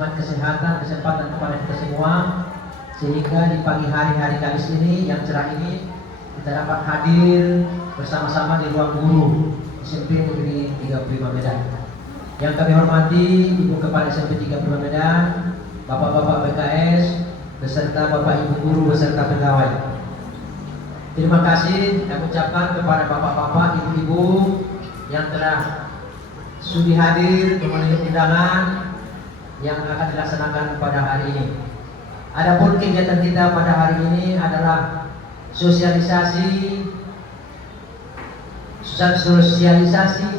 nikmat kesehatan, kesempatan kepada kita semua, sehingga di pagi hari Kamis ini yang cerah ini kita dapat hadir bersama-sama di ruang guru SMP Negeri 35 Medan. Yang kami hormati Ibu Kepala SMP 35 Medan, Bapak-bapak PKS, beserta Bapak Ibu guru beserta pegawai. Terima kasih kami ucapkan kepada bapak-bapak, ibu-ibu yang telah sudi hadir memenuhi undangan yang akan dilaksanakan pada hari ini. Adapun kegiatan kita pada hari ini adalah sosialisasi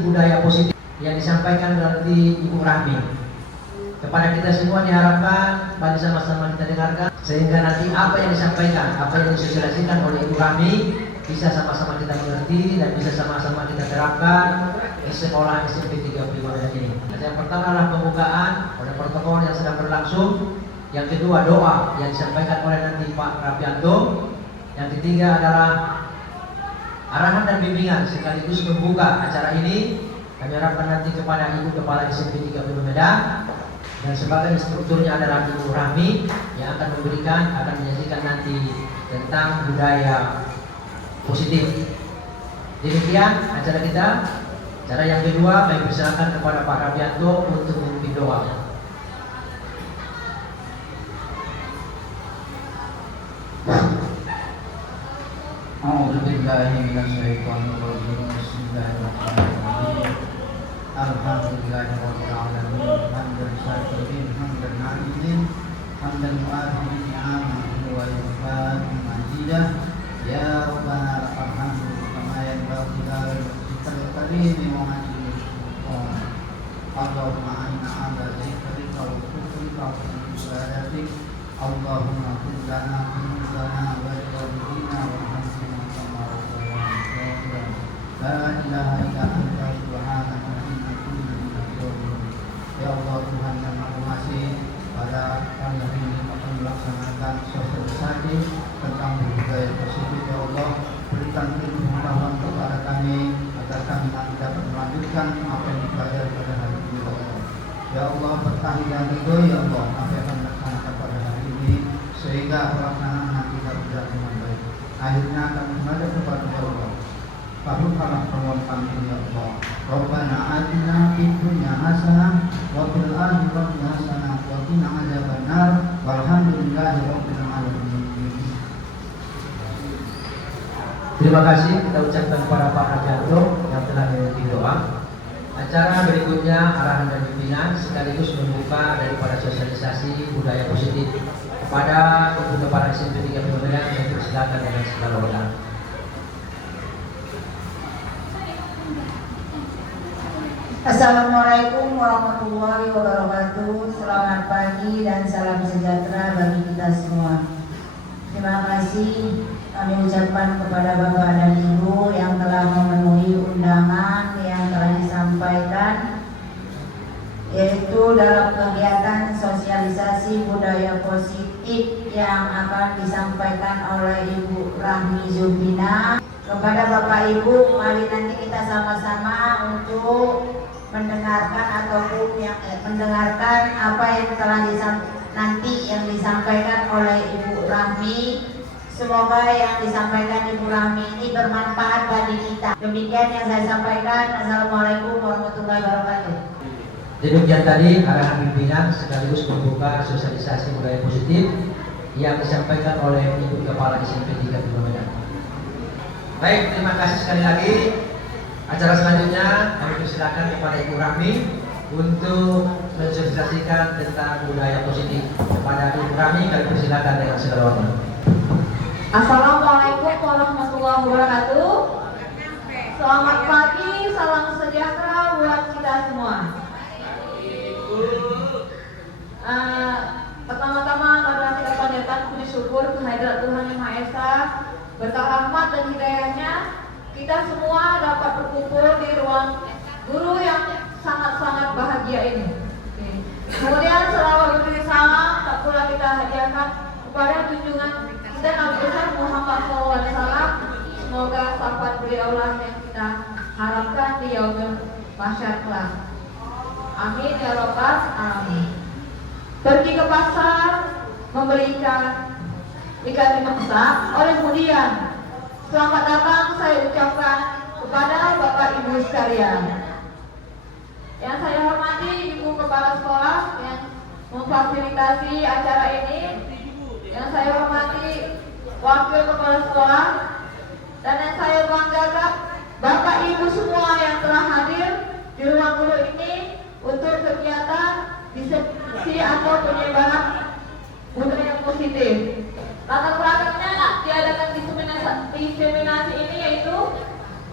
budaya positif yang disampaikan oleh Ibu Rahmi. Kepada kita semua diharapkan mari sama-sama kita dengarkan sehingga nanti apa yang disampaikan, apa yang disosialisasikan oleh Ibu Rahmi bisa sama-sama kita mengerti dan bisa sama-sama kita terapkan di sekolah SMP 35 Medan ini. Yang pertama adalah pembukaan oleh protokol yang sedang berlangsung. Yang kedua doa yang disampaikan oleh nanti Pak Rapianto. Yang ketiga adalah arahan dan bimbingan sekaligus membuka acara ini. Kami harapkan nanti kepada Ibu Kepala SMP 35 Medan dan sebagai strukturnya adalah Ibu Rahmi yang akan menyajikan nanti tentang budaya positif. Demikian acara kita. Acara yang kedua kami persilakan kepada Pak Rabianto untuk memimpin doa. A'udzubillahi minasyaitonir rajim. Bismillahirrahmanirrahim. Alhamdulillahirabbil alamin. Hamdan syakirin, hamdan na'imin, hamdan mu'adhin ni'amahu wa yufadu majidah. Ya Rabbana lakal hamdu kama yanbaghi li karimi wa majidil sultan. Allahumma inna ala zikrika wa syukrika wa ibadatik. Allahumma qul lana dhunubana wa jawabina wa hasina kama rabbana. La ilaha illa anta subhanaka inna kunna minadh dhalimin. Ya Allah Tuhan yang Maha Pengasih, pada kali ini akan melaksanakan sosialisasi tentang budaya positif. Ya Allah, berikan ilmu pengetahuan kepada kami agar kami nanti dapat melanjutkan apa yang dipelajari pada hari ini. Ya Allah, ya Allah berkahi dan ridho ya Allah apa yang akan dilaksanakan pada hari ini sehingga pelaksanaan nanti dapat berjalan dengan baik. Akhirnya kami menghadap kepada Allah. Kabulkanlah permohonan kami ya Allah. Rabbana atina fid dunya hasanah wa fil akhirati hasanah wa qina adzabannar. Walhamdulillahi rabbil alamin. Terima kasih kita ucapkan kepada Pak Rajanto yang telah memimpin doa. Acara berikutnya arahan dan bimbingan sekaligus membuka daripada sosialisasi budaya positif kepada Ibu Kepala SMP 35 Medan yang dipersilakan dengan segala hormat. Assalamualaikum warahmatullahi wabarakatuh. Selamat pagi dan salam sejahtera bagi kita semua. Terima kasih kami ucapkan kepada Bapak dan Ibu yang telah memenuhi undangan yang telah disampaikan, yaitu dalam kegiatan sosialisasi budaya positif yang akan disampaikan oleh Ibu Rahmi Zulfina. Kepada Bapak Ibu, mari nanti kita sama-sama untuk mendengarkan ataupun mendengarkan apa yang telah disampaikan oleh Ibu Rahmi. Semoga yang disampaikan Ibu Rahmi ini bermanfaat bagi kita. Demikian yang saya sampaikan. Assalamualaikum warahmatullahi wabarakatuh. Demikian tadi arahan pimpinan sekaligus membuka sosialisasi budaya positif yang disampaikan oleh Ibu Kepala SMP 35 Medan. Baik, terima kasih sekali lagi. Acara selanjutnya kami persilakan kepada Ibu Rahmi untuk mensosialisasikan tentang budaya positif. Kepada Ibu Rahmi kami persilakan dengan segala hormat. Assalamualaikum warahmatullahi wabarakatuh. Selamat pagi, salam sejahtera buat kita semua. Pertama-tama marilah kita panjatkan puji syukur kehadirat Tuhan Yang Maha Esa. Berkah rahmat dan hidayahnya kita semua dapat berkumpul di ruang guru yang sangat-sangat bahagia ini. Kemudian selawat beri salam tak pula kita hadiahkan kepada junjungan kita Nabi besar Muhammad SAW. Semoga syafaat beliaulah yang kita harapkan di yaumul mahsyar kelak. Amin ya rabbal alamin. pergi ke pasar membeli ikan dimasak. Oleh kemudian, selamat datang saya ucapkan kepada Bapak Ibu sekalian. Yang saya hormati Ibu Kepala Sekolah yang memfasilitasi acara ini. Yang saya hormati Wakil Kepala Sekolah, dan yang saya banggakan Bapak Ibu semua yang telah hadir di ruang guru ini untuk kegiatan diseminasi atau penyebaran budaya positif. Latar belakangnya diadakan diseminasi ini yaitu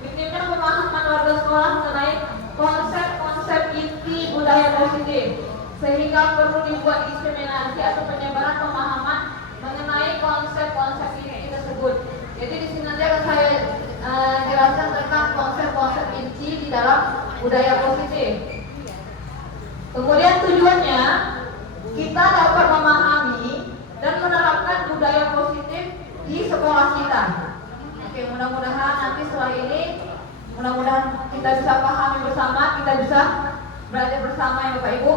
minimnya pemahaman warga sekolah mengenai konsep-konsep inti budaya positif, sehingga perlu dibuat diseminasi atau penyebaran pemahaman mengenai konsep-konsep inti tersebut. Jadi di sini nanti akan saya jelaskan tentang konsep-konsep inti di dalam budaya positif. Kemudian tujuannya kita dapat memahami dan menerapkan budaya positif di sekolah kita. Oke, mudah-mudahan nanti setelah ini, mudah-mudahan kita bisa pahami bersama, kita bisa belajar bersama ya Bapak Ibu.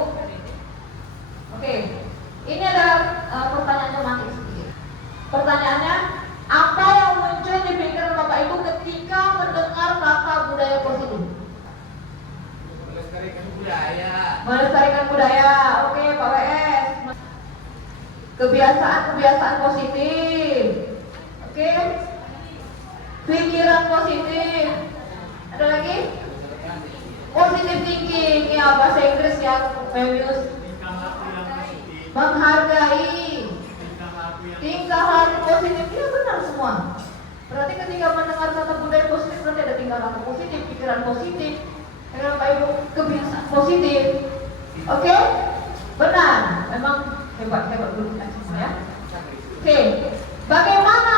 Oke, ini ada pertanyaan tematik sedikit. Pertanyaannya, apa yang muncul di pikiran Bapak Ibu ketika mendengar kata budaya positif? Melestarikan budaya. Oke, Pak WS. Kebiasaan positif. Oke. Pikiran positif. Ada lagi? Positive thinking. Ya, bahasa Inggris ya, values. Menghargai. Tingkah laku positif. Iya benar semua. Berarti ketika mendengar kata budaya positif berarti ada tingkah laku positif, pikiran positif. Dengan Pak Ibu kebiasaan positif. Oke? Benar. Memang hebat guru kita semua ya. Oke. Bagaimana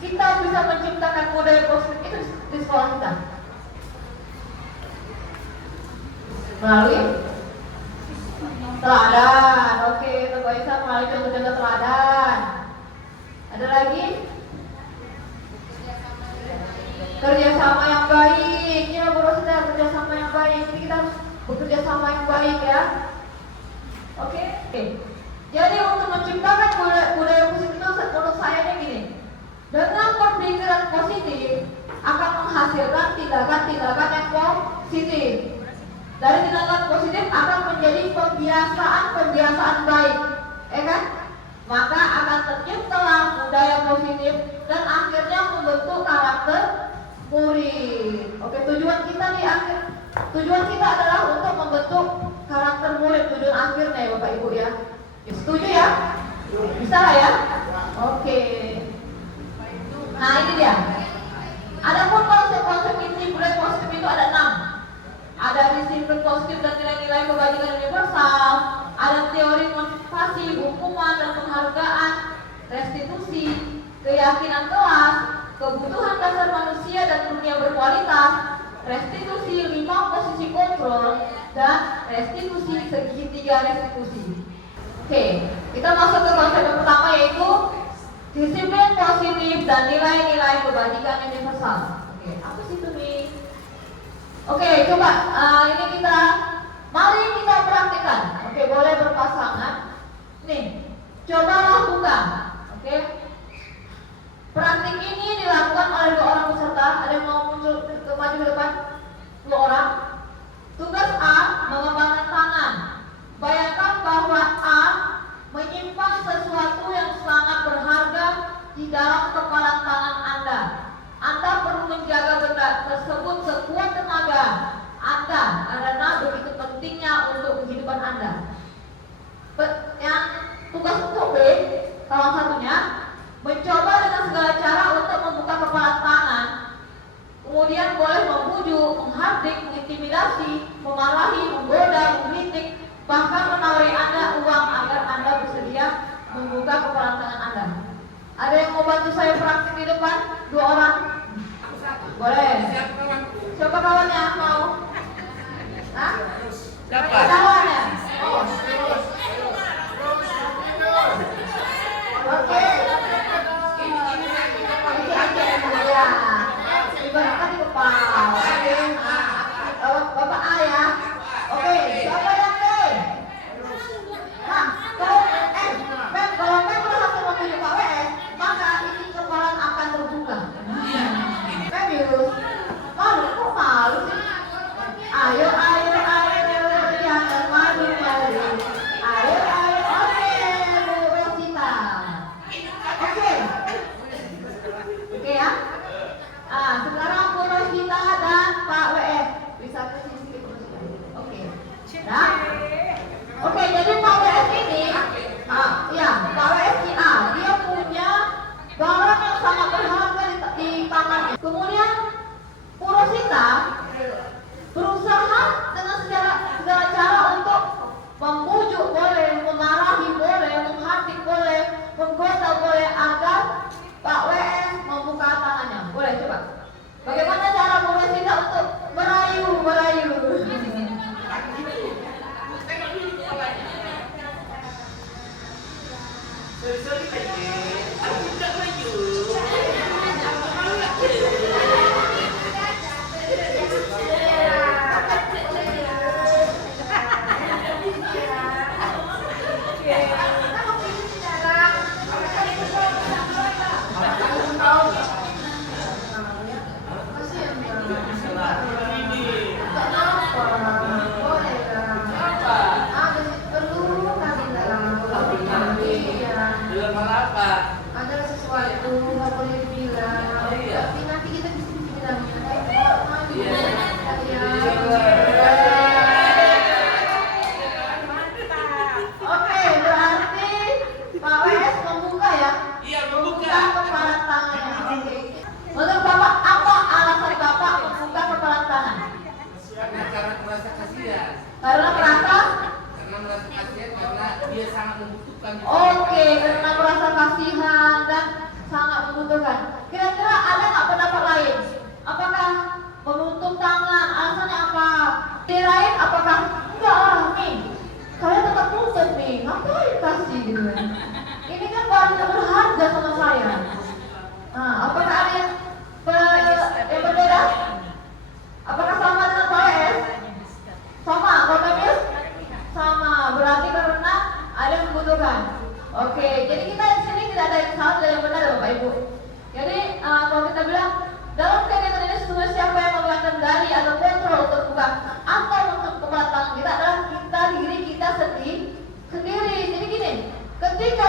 kita bisa menciptakan budaya positif itu di sekolah kita? Melalui teladan. Oke, Bapak Isa melalui contoh-contoh teladan. Ada lagi? Kerjasama yang baik. Ya, Bu Rosita, kerjasama yang baik. Jadi kita harus bekerja sama yang baik ya. Oke. Jadi untuk menciptakan budaya positif itu menurut saya ini gini. Dengan pemikiran positif akan menghasilkan tindakan-tindakan yang positif. Dari tindakan positif akan menjadi pembiasaan baik, ya kan? Maka akan terciptalah budaya positif dan akhirnya membentuk karakter murid. Oke, tujuan kita adalah untuk membentuk karakter murid, tujuan akhirnya ya Bapak Ibu ya. Setuju ya? Bisa lah ya? Oke. Nah ini dia. Adapun konsep-konsep inti budaya positif itu ada 6. Ada disiplin positif dan nilai-nilai kebajikan universal. Ada teori motivasi, hukuman dan penghargaan, restitusi, keyakinan kelas, kebutuhan dasar manusia dan dunia berkualitas, restitusi 5 posisi kontrol, dan restitusi segitiga restitusi. Oke, kita masuk ke konsep yang pertama yaitu disiplin positif dan nilai-nilai kebajikan universal. Oke, apa sih itu nih? Oke, coba mari kita praktikkan. Oke, boleh berpasangan. Nih, cobalah buka. Oke. Praktik ini dilakukan oleh 2 orang peserta. Ada yang mau muncul maju ke depan? 2 orang. Tugas A, mengembangkan tangan. Bayangkan bahwa A menyimpan sesuatu yang sangat berharga di dalam kepalan tangan Anda. Anda perlu menjaga benda tersebut sekuat tenaga Anda karena begitu pentingnya untuk kehidupan Anda. Yang tugas untuk B, salah satunya mencoba dengan segala cara untuk membuka kepalan tangan. Kemudian boleh membujuk, menghardik, mengintimidasi, memarahi, menggoda, mengkritik, bahkan menawari Anda uang agar Anda bersedia membuka kepalan tangan Anda. Ada yang mau bantu saya praktik di depan? 2 orang? Boleh. Siapa kawannya? Mau? Hah? Siapa? Kawannya? Oh. Oke. Ya. Ibaratkan di kepala. Bapak A ya. Oke. Siapa yang B? Hah? tutup tangan. Alasannya apa? Kirain apakah enggak lah nih, saya tetap tutup nih, ngapain kasih gitu kan? Ini kan barang yang berharga sama saya. Nah, apakah ada yang berbeda? Apakah sama dengan PS? Sama, kalau Miss? Sama, berarti karena ada yang membutuhkan. Oke, jadi kita di sini tidak ada yang salah, tidak ada yang benar, Bapak Ibu. Jadi kalau kita bilang dalam kegiatan ini semua siapa yang memegang kendali atau kontrol untuk buka atau untuk kepala tangan kita adalah kita, diri kita sendiri. Jadi gini, ketika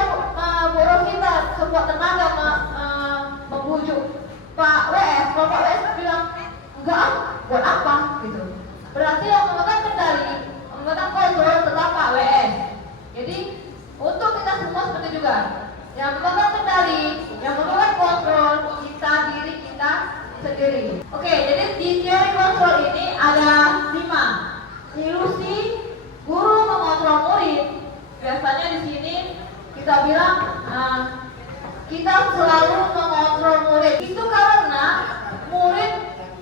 Bu Rosita sebuah tenaga membujuk Pak WS, kalau Pak WS bilang enggak, buat apa gitu. Berarti yang memegang kendali, memegang kontrol tetap Pak WS. Jadi untuk kita semua seperti juga, yang memegang kendali, yang memegang kontrol kita, diri kita sendiri. Oke, jadi di teori kontrol ini ada 5 ilusi guru mengontrol murid. Biasanya di sini kita bilang kita selalu mengontrol murid. Itu karena murid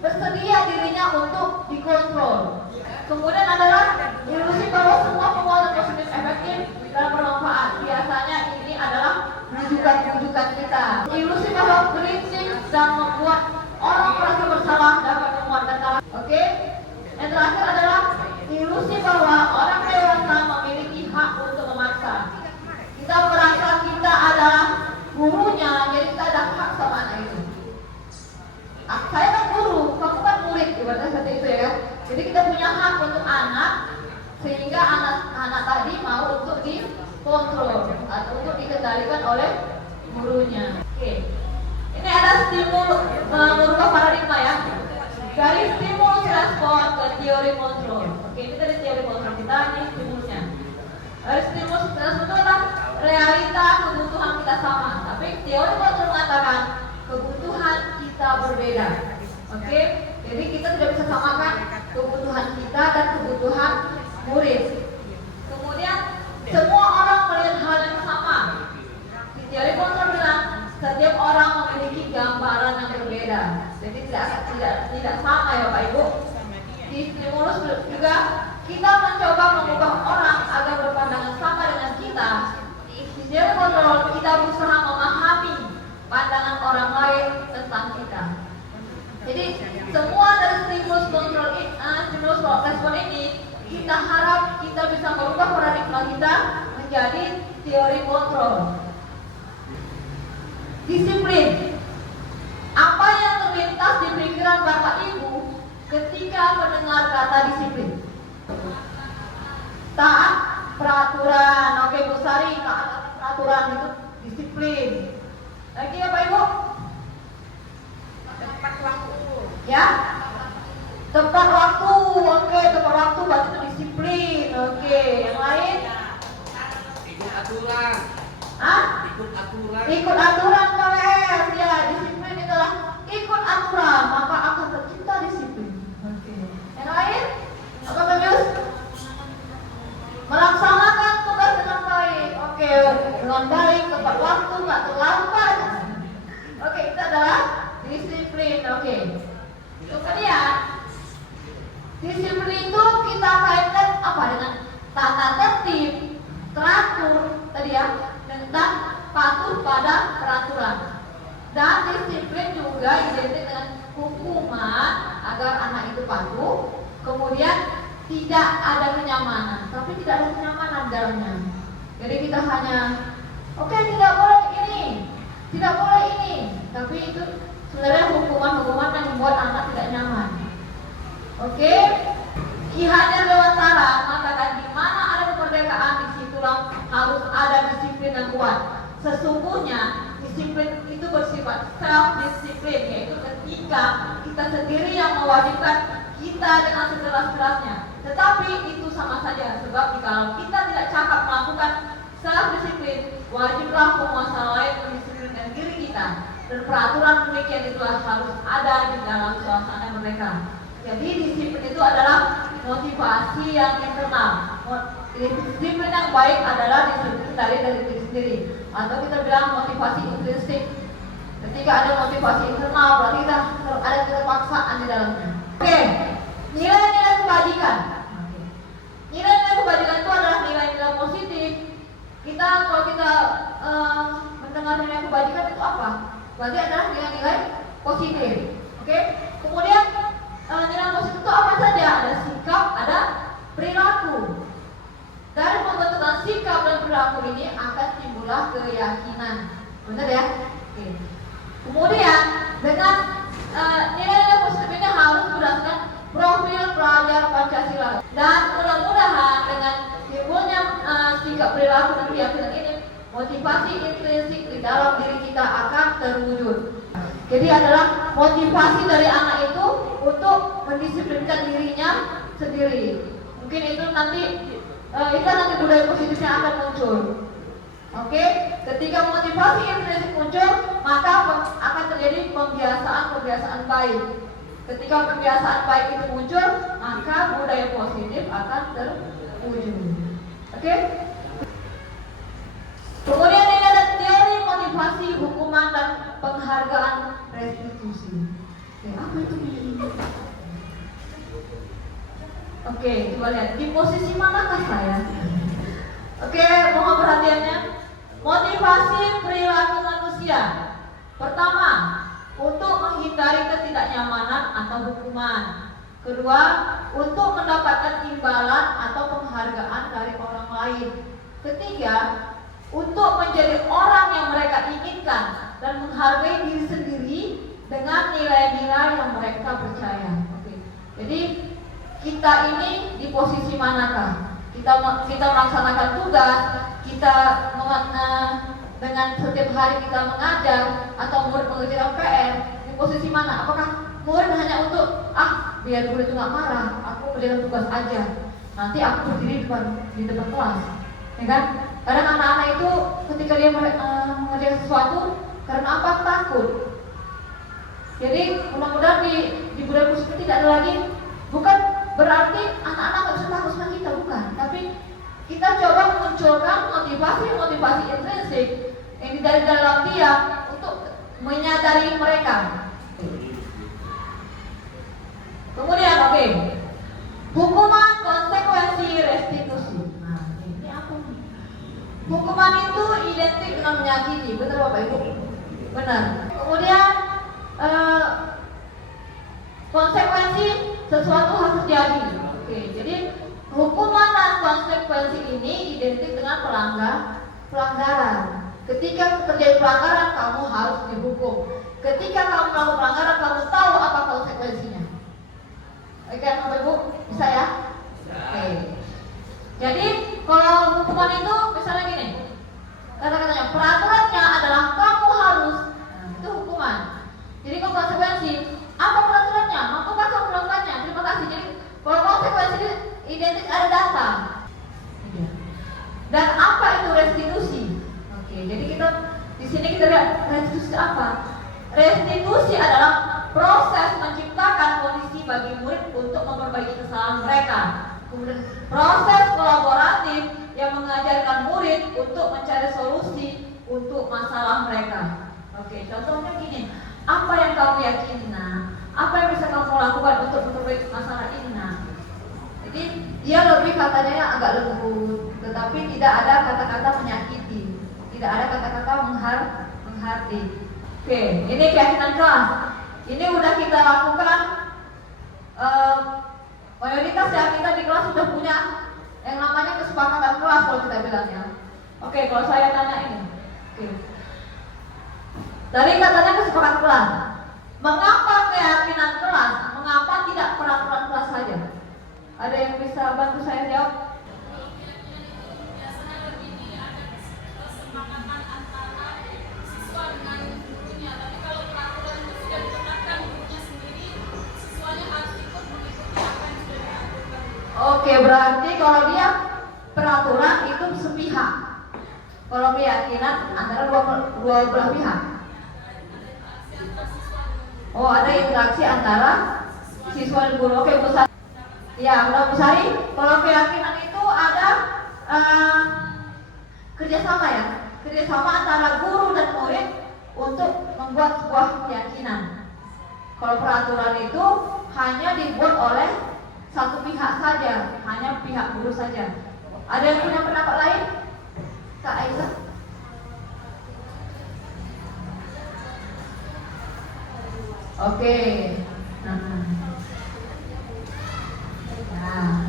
bersedia dirinya untuk dikontrol. Kemudian adalah ilusi bahwa semua penguatan positif efektif dan bermanfaat. Biasanya ini adalah rujukan kita. Ilusi bahwa prinsip dan membuat orang merasa bersalah dapat menguatkan kalah. Oke? Yang terakhir adalah ilusi bahwa orang dewasa memiliki hak untuk memaksa. Kita merasa kita adalah gurunya, jadi kita ada hak sama anak itu. Saya kan guru, kamu kan murid, ibaratnya seperti itu ya kan. Jadi kita punya hak untuk anak, sehingga anak tadi mau untuk dikontrol atau untuk dikendalikan oleh gurunya. Oke, ini ada stimulus merubah paradigma ya. Dari stimulus respon ke teori kontrol. Oke, ini dari teori kontrol kita, ini stimulusnya. Dari stimulus respon itu adalah realita kebutuhan kita sama, tapi teori kontrol mengatakan kebutuhan kita berbeda. Oke, jadi kita tidak bisa samakan kebutuhan kita dan kebutuhan murid. Kemudian semua orang melihat hal yang sama. Di teori kontrol bilang setiap orang memiliki gambaran yang berbeda. Jadi tidak sama ya Pak Ibu. Di stimulus juga kita mencoba mengubah orang agar berpandangan sama dengan kita. Di teori kontrol kita berusaha memahami pandangan orang lain tentang kita. Jadi semua dari stimulus kontrol stimulus respon ini kita harap kita bisa merubah paradigma kita menjadi teori kontrol. Disiplin. Apa yang terlintas di pikiran Bapak Ibu ketika mendengar kata disiplin? Taat peraturan. Oke Bu Sari, taat peraturan itu disiplin. Lagi Bapak Ibu? Tepat waktu. Ya? Tepat waktu. Oke, tepat waktu berarti itu disiplin. Oke, yang lain? Ikut aturan. Hah? Ikut aturan. Ikut aturan Pak WS. Ya, disiplin itulah ikut aturan, maka akan tercipta disiplin. Oke. Yang lain? Apa Bagus? Melaksanakan tugas dengan baik. Oke, dengan baik, tepat waktu, nggak terlambat. Oke, itu adalah disiplin. Oke. Kemudian disiplin itu kita kaitkan apa dengan tata tertib, teratur tadi ya, tentang patuh pada peraturan. Dan disiplin juga identik dengan hukuman agar anak itu patuh. Kemudian tidak ada kenyamanan, tapi tidak ada kenyamanan dalamnya. Jadi kita hanya oke, tidak boleh ini, tidak boleh ini, tapi itu sebenarnya hukuman-hukuman yang membuat anak tidak nyaman. Oke, Ki Hajar Dewantara mengatakan di mana ada kemerdekaan disitulah harus ada disiplin yang kuat. Sesungguhnya disiplin itu bersifat self-disiplin, yaitu ketika kita sendiri yang mewajibkan kita dengan sekeras-kerasnya. Tetapi itu sama saja, sebab kalau kita tidak cakap melakukan self-disiplin, wajiblah penguasa lain mendisiplinkan diri kita. Dan peraturan demikian itulah harus ada di dalam suasana mereka. Jadi disiplin itu adalah motivasi yang internal. Disiplin yang baik adalah disiplin dari diri sendiri, atau kita bilang motivasi intrinsik. Ketika ada motivasi internal, berarti kita ada keterpaksaan di dalamnya. Oke. nilai kebajikan itu apa? Berarti adalah nilai-nilai positif. Oke? Kemudian nilai positif itu apa saja? Ada sikap, ada perilaku. Dari pembentukan sikap dan perilaku ini akan timbullah keyakinan. Benar ya? Oke. Kemudian dengan nilai-nilai positif ini harus berdasarkan profil pelajar Pancasila. Dan mudah-mudahan dengan timbulnya sikap perilaku dan keyakinan ini, motivasi intrinsik di dalam diri kita akan terwujud. Jadi adalah motivasi dari anak itu untuk mendisiplinkan dirinya sendiri. Mungkin itu nanti budaya positifnya akan muncul. Oke, ketika motivasi intrinsik muncul, maka akan terjadi pembiasaan baik. Ketika pembiasaan baik itu muncul, maka budaya positif akan terwujud. Oke? Kemudian ini ada teori motivasi, hukuman dan penghargaan restitusi. Oke, apa itu ini? Oke, coba lihat di posisi manakah saya? Oke, mohon perhatiannya. Motivasi perilaku manusia. Pertama, untuk menghindari ketidaknyamanan atau hukuman. Kedua, untuk mendapatkan imbalan atau penghargaan dari orang lain. Ketiga, untuk menjadi orang yang mereka inginkan dan menghargai diri sendiri dengan nilai-nilai yang mereka percaya. Oke. Jadi kita ini di posisi manakah? Kita melaksanakan tugas, kita dengan setiap hari kita mengajar atau murid mengerjakan PR, di posisi mana? Apakah murid hanya untuk biar guru itu nggak marah, aku mengerjakan tugas aja, nanti aku berdiri di depan kelas, ya kan? Kadang anak-anak itu ketika dia mengerjakan sesuatu karena apa? Takut. Jadi mudah-mudahan di budaya positif tidak ada lagi, bukan berarti anak-anak nggak bisa takut sama kita, bukan. Tapi kita coba memunculkan motivasi intrinsik yang dari dalam dia untuk menyadari mereka. Kemudian hukuman, konsekuensi, restitusi. Nah, ini apa nih? Hukuman itu identik dengan menyakiti, benar Bapak Ibu? Benar. Kemudian konsekuensi, sesuatu harus terjadi. Oke, jadi hukuman dan konsekuensi ini identik dengan pelanggaran. Ketika terjadi pelanggaran, kamu harus dihukum. Ketika kamu melakukan pelanggaran, kamu tahu apa konsekuensinya. Oke, Bapak Ibu, bisa ya? Oke. Jadi kalau hukuman itu misalnya gini, kata-katanya peraturannya adalah kamu harus, itu hukuman. Jadi kalau konsekuensi, apa peraturannya? Mampukah kamu melakukannya? Terima kasih. Jadi kalau konsekuensi identik ada data. Dan apa itu restitusi? Oke, jadi di sini kita lihat restitusi apa? Restitusi adalah proses menciptakan kondisi bagi murid untuk memperbaiki kesalahan mereka. Kemudian proses kolaboratif yang mengajarkan murid untuk mencari solusi untuk masalah mereka. Oke, contohnya gini, apa yang kamu yakini? Apa yang bisa kamu lakukan untuk memperbaiki masalah ini? Jadi dia lebih katanya agak lembut, tetapi tidak ada kata-kata menyakiti, tidak ada kata-kata menghardik. Oke, ini keyakinan kelas. Ini udah kita lakukan. Mayoritas ya kita di kelas sudah punya yang namanya kesepakatan kelas kalau kita bilangnya. Oke, kalau saya tanya ini. Oke. Tadi katanya kesepakatan kelas. Mengapa keyakinan kelas? Mengapa tidak peraturan kelas saja? Ada yang bisa bantu saya jawab? Oke, berarti kalau dia peraturan itu sepihak. Kalau keyakinan antara dua belah pihak. Oh, ada interaksi antara siswa dan guru. Oke, Bu Sari. Ya, Bu Sari, kalau keyakinan itu ada kerjasama ya, kerjasama antara guru dan murid untuk membuat sebuah keyakinan. Kalau peraturan itu hanya dibuat oleh satu pihak saja, hanya pihak guru saja. Ada yang punya pendapat lain? Kak Aisyah? Oke. Nah.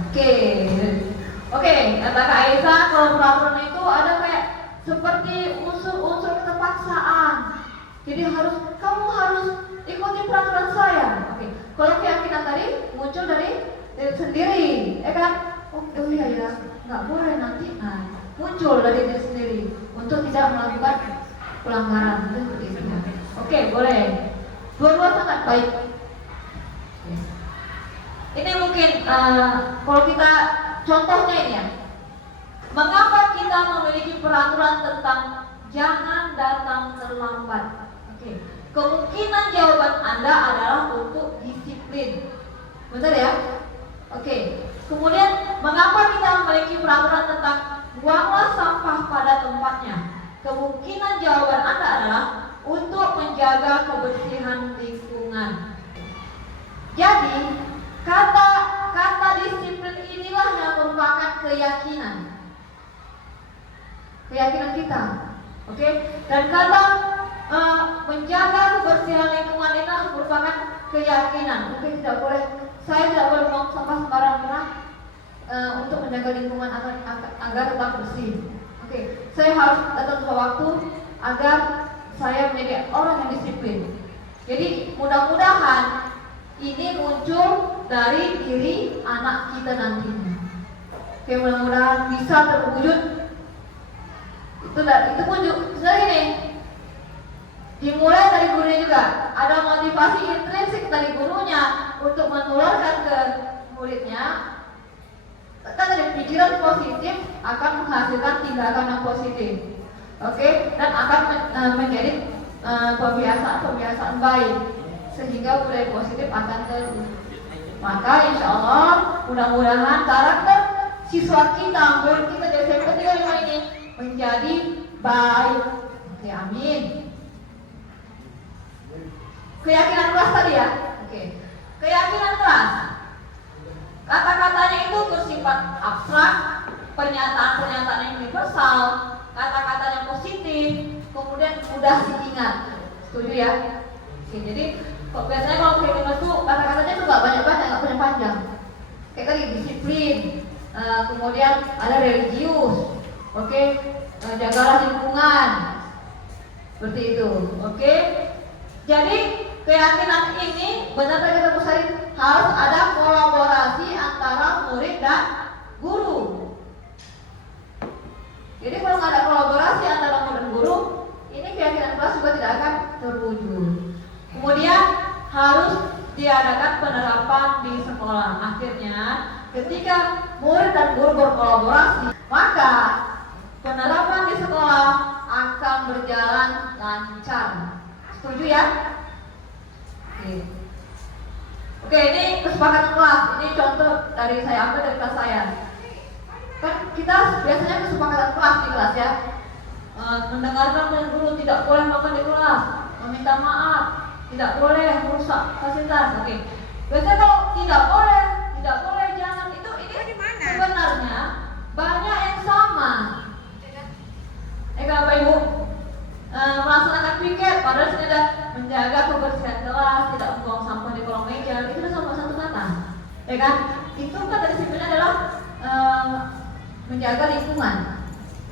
Oke. Oke, kata Kak Aisyah, kalau peraturan itu ada kayak seperti unsur-unsur keterpaksaan. Jadi kamu harus ikuti peraturan saya. Oke. Kalau keyakinan tadi muncul dari diri sendiri, kan? Oh iya ya, nggak boleh nanti. Nah, muncul dari diri sendiri untuk tidak melakukan pelanggaran seperti itu. Oke, boleh. Dua-dua sangat baik. Ini mungkin kalau kita contohnya ini ya. Mengapa kita memiliki peraturan tentang jangan datang terlambat? Oke. Kemungkinan jawaban Anda adalah untuk disiplin. Benar ya? Oke. Kemudian mengapa kita memiliki peraturan tentang buanglah sampah pada tempatnya? Kemungkinan jawaban Anda adalah untuk menjaga kebersihan lingkungan. Jadi, kata disiplin inilah yang merupakan keyakinan kita, oke? Dan kata menjaga kebersihan lingkungan ini merupakan keyakinan. Oke, saya tidak boleh buang sampah sembarangan untuk menjaga lingkungan agar tetap bersih. Oke, saya harus datang tepat waktu agar saya menjadi orang yang disiplin. Jadi mudah-mudahan ini muncul dari diri anak kita nantinya. Oke, mudah-mudahan bisa terwujud. Itu pun juga ini dimulai dari gurunya juga. Ada motivasi intrinsik dari gurunya untuk menularkan ke muridnya. Kan dari pikiran positif akan menghasilkan tindakan yang positif. Oke, dan akan menjadi pembiasaan baik, sehingga budaya positif akan terwujud. Maka insya Allah mudah-mudahan karakter siswa kita, murid kita dari SMP 35 ini menjadi baik. Oke, amin. Keyakinan kelas tadi ya. Oke. Keyakinan kelas. Kata-katanya itu bersifat abstrak, pernyataan-pernyataan yang universal, kata-katanya positif, kemudian mudah diingat. Setuju ya? Oke, jadi biasanya kalau keyakinan itu kata-katanya itu nggak banyak-banyak, nggak panjang. Kayak tadi disiplin, kemudian ada religius, oke, jagalah lingkungan, seperti itu, oke. Jadi keyakinan ini benar-benar kita pesarin harus ada kolaborasi antara murid dan guru. Jadi kalau nggak ada kolaborasi antara murid dan guru, ini keyakinan kelas juga tidak akan terwujud. Kemudian harus diadakan penerapan di sekolah. Akhirnya ketika murid dan guru berkolaborasi, maka penerapan di sekolah akan berjalan lancar. Setuju ya? Oke, ini kesepakatan kelas. Ini contoh dari saya ambil dari kelas saya. Kan kita biasanya kesepakatan kelas di kelas ya. Mendengarkan dari guru, tidak boleh makan di kelas, meminta maaf, tidak boleh merusak fasilitas. Oke. Biasanya kalau tidak boleh, jangan itu ini sebenarnya banyak yang sama. Bapak Ibu melaksanakan piket, padahal sudah menjaga kebersihan kelas, tidak membuang sampah di kolong meja, itu sudah sama satu kata, ya kan? Itu kan dari sipilnya adalah menjaga lingkungan,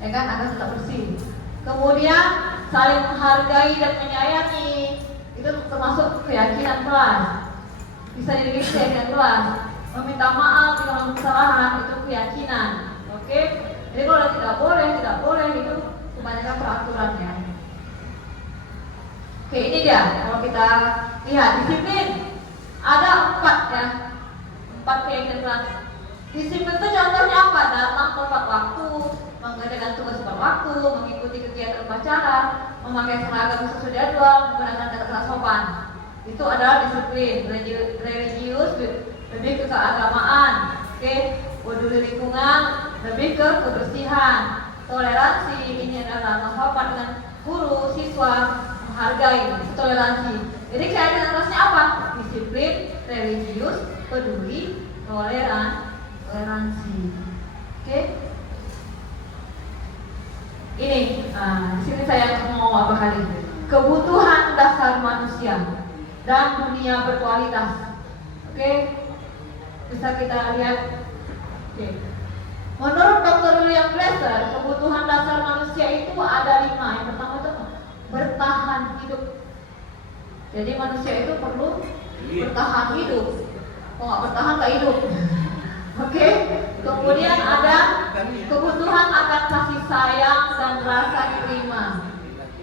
ya kan, agar tetap bersih. Kemudian saling menghargai dan menyayangi, itu termasuk keyakinan kelas. Bisa jadi keyakinan kelas. Meminta maaf jika melakukan kesalahan itu keyakinan, oke? Jadi kalau tidak boleh itu kebanyakan peraturannya. Oke, ini dia. Kalau kita lihat disiplin ada 4 keyakinan kelas. Disiplin itu contohnya apa? Datang tepat waktu, mengerjakan tugas tepat waktu, mengikuti kegiatan upacara, memakai seragam sesuai jadwal, menggunakan kata-kata sopan. Itu adalah disiplin. Religius lebih ke keagamaan, oke? Peduli lingkungan lebih ke kebersihan. Toleransi ini adalah sopan dengan guru, siswa, menghargai, toleransi. Jadi keyakinan kelasnya apa? Disiplin, religius, peduli, toleransi. Oke? Ini, di sini saya mau apa kali? Kebutuhan dasar manusia. dan dunia berkualitas. Oke, bisa kita lihat. Oke. Menurut Dr. William Glasser, kebutuhan dasar manusia itu ada 5. Yang pertama itu bertahan hidup. Jadi manusia itu perlu bertahan hidup. Kalau nggak bertahan nggak hidup. Oke. Kemudian ada kebutuhan akan kasih sayang dan rasa diterima.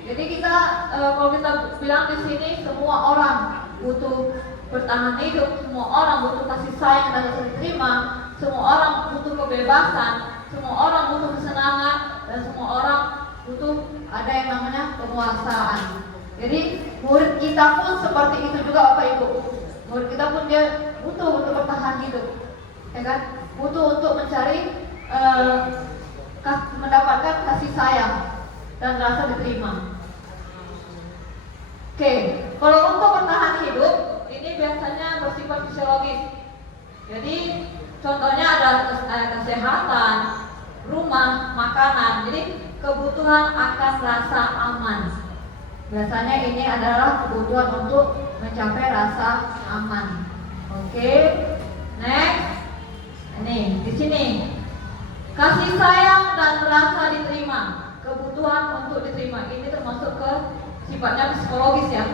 Jadi kita kalau kita bilang di sini semua orang butuh bertahan hidup, semua orang butuh kasih sayang dan rasa diterima, semua orang butuh kebebasan, semua orang butuh kesenangan, dan semua orang butuh ada yang namanya penguasaan. Jadi murid kita pun seperti itu juga Bapak Ibu. Murid kita pun dia butuh untuk bertahan hidup, ya kan? Butuh untuk mencari mendapatkan kasih sayang dan rasa diterima. Oke, kalau untuk bertahan hidup ini biasanya bersifat fisiologis. Jadi contohnya ada kesehatan, rumah, makanan. Jadi kebutuhan akan rasa aman. Biasanya ini adalah kebutuhan untuk mencapai rasa aman. Oke, next. Ini di sini kasih sayang dan rasa diterima, kebutuhan untuk diterima ini termasuk ke sifatnya psikologis ya.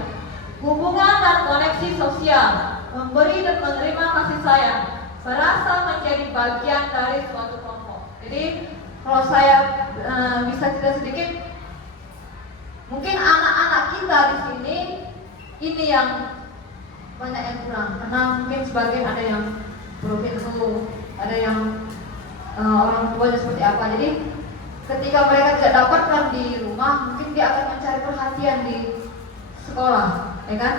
Hubungan dan koneksi sosial, memberi dan menerima kasih sayang, merasa menjadi bagian dari suatu kelompok. Jadi kalau saya bisa cerita sedikit, mungkin anak-anak kita di sini ini yang banyak yang kurang, karena mungkin sebagian ada yang broken home, ada yang orang tuanya seperti apa. Jadi ketika mereka tidak dapatkan di rumah, mungkin dia akan mencari perhatian di sekolah, ya kan?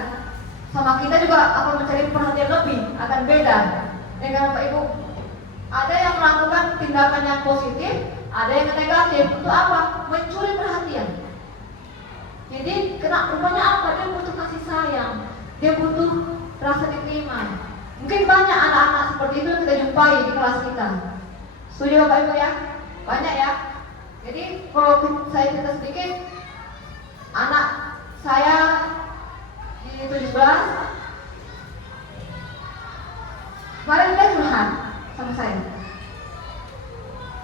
Sama kita juga akan mencari perhatian lebih, akan beda. Ya kan Bapak Ibu? Ada yang melakukan tindakan yang positif, ada yang negatif. Untuk apa? Mencuri perhatian. Jadi kena rupanya apa? Dia butuh kasih sayang, dia butuh rasa diterima. Mungkin banyak anak-anak seperti itu yang kita jumpai di kelas kita. Setuju Bapak Ibu ya? Banyak ya. Jadi kalau saya cerita sedikit, anak saya di 17 kemarin dia curhat sama saya.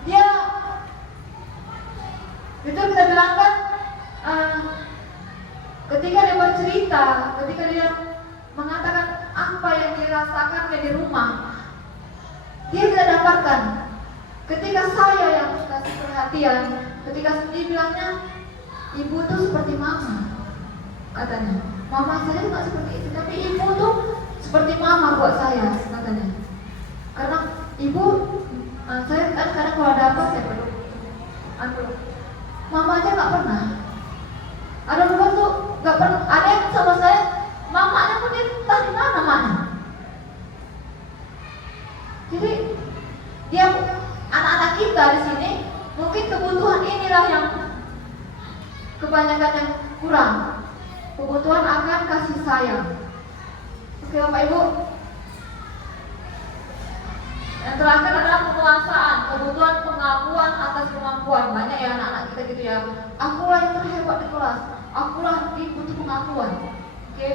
Dia itu kita bilang kan, ketika dia bercerita, ketika dia mengatakan apa yang dirasakan di rumah, dia tidak dapatkan. Ketika saya yang kasih perhatian, ketika dia bilangnya, ibu tuh seperti mama, katanya. Mama saya nggak seperti itu, tapi ibu tuh seperti mama buat saya, katanya. Karena ibu, saya kan kadang kalau ada apa saya peluk. Mama aja nggak pernah. Ada beberapa tuh nggak pernah. Ada yang sama saya, mamanya pun dia entah di mana mana. Jadi dia anak-anak kita di sini mungkin kebutuhan inilah yang kebanyakan yang kurang. Kebutuhan akan kasih sayang. Oke Bapak Ibu. Yang terakhir adalah penguasaan, kebutuhan pengakuan atas kemampuan. Banyak ya anak-anak kita gitu ya. Akulah yang terhebat di kelas. Akulah butuh pengakuan. Oke.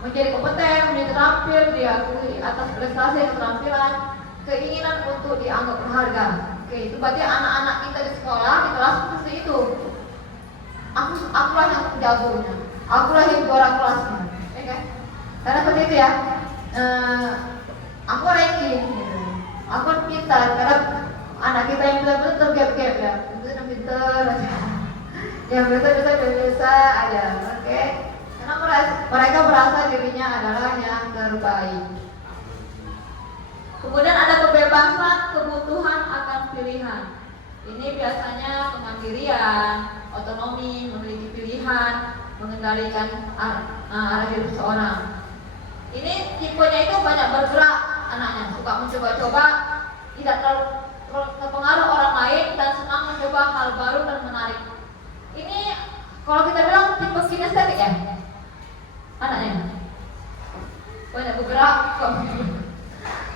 Menjadi kompeten, menjadi terampil, diakui atas prestasi dan keterampilan, keinginan untuk dianggap berharga. Oke, itu berarti anak-anak kita di sekolah, di kelas seperti itu. Akulah yang jagonya. Akulah yang juara kelasnya, ya kan? Karena seperti itu ya. Aku ranking, gitu. Aku pintar. Karena anak kita yang benar-benar tergap-gap ya, itu yang pintar aja. Yang biasa aja, oke? Karena mereka merasa dirinya adalah yang terbaik. Kemudian ada kebebasan, kebutuhan akan pilihan. Ini biasanya kemandirian, otonomi, memiliki pilihan, mengendalikan arah hidup seseorang. Ini tipenya itu banyak bergerak anaknya, suka mencoba-coba, tidak terpengaruh orang lain dan senang mencoba hal baru dan menarik. Ini kalau kita bilang tipe kinestetik ya, anaknya banyak bergerak.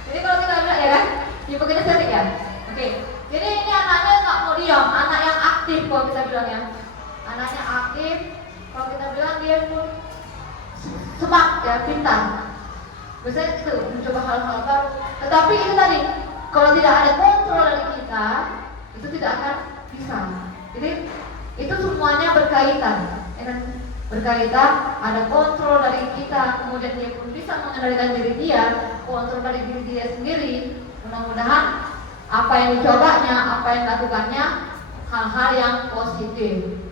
Jadi kalau kita bilang ya kan, tipe kinestetik ya. Oke. Jadi ini anaknya nggak mau diam, anak yang aktif kalau kita bilang ya. Anaknya aktif. Kalau kita bilang dia pun smart ya, pintar. Biasanya itu mencoba hal-hal baru. Tetapi itu tadi, kalau tidak ada kontrol dari kita, itu tidak akan bisa. Jadi itu semuanya berkaitan, ya kan? Berkaitan, ada kontrol dari kita, kemudian dia pun bisa mengendalikan diri dia, kontrol dari diri dia sendiri. Mudah-mudahan apa yang dicobanya, apa yang dilakukannya, hal-hal yang positif.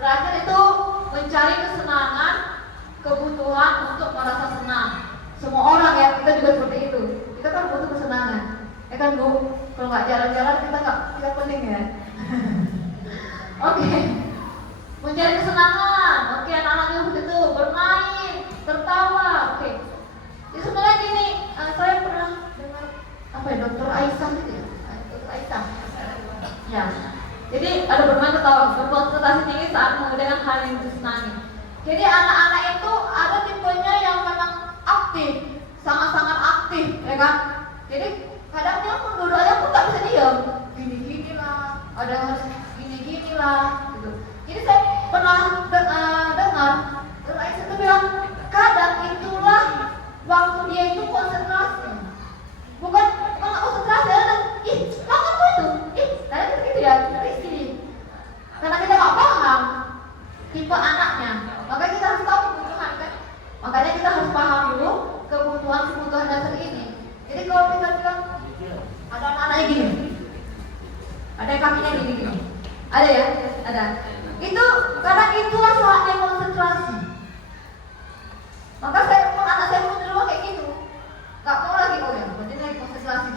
Terakhir itu mencari kesenangan, kebutuhan untuk merasa senang. Semua orang ya, kita juga seperti itu. Kita kan butuh kesenangan, ya kan Bu? Kalau nggak jalan-jalan kita pening ya. Oke. Mencari kesenangan, oke, anak-anak juga begitu, bermain, tertawa, oke. Jadi sebenarnya gini, saya pernah dengar apa ya, Dokter Aisyah gitu ya, Dokter Aisyah. Ya, jadi ada bermain tertawa, berkonsentrasi tinggi saat mengerjakan hal yang disenangi. Jadi anak-anak itu ada tipenya yang memang aktif, sangat-sangat aktif, ya kan? Jadi kadang dia pun dua-duanya pun tak bisa diam, gini-gini lah, ada harus gini-gini lah, gitu. Jadi saya pernah dengar Dokter Aisyah itu bilang, kadang itulah waktu dia itu konsentrasi, bukan konsentrasi, makan itu, kadang gitu ya, istri. Karena kita nggak paham tipe anaknya, makanya kita harus tahu kebutuhan kan. Makanya kita harus paham dulu kebutuhan dasar ini. Jadi kalau kita bilang ada anak-anaknya gini, ada kakinya gini-gini, ada ya, ada. Itu karena itulah saatnya konsentrasi. Maka anak saya pun di rumah kayak gitu, nggak mau lagi, oh ya, berarti lagi konsentrasi.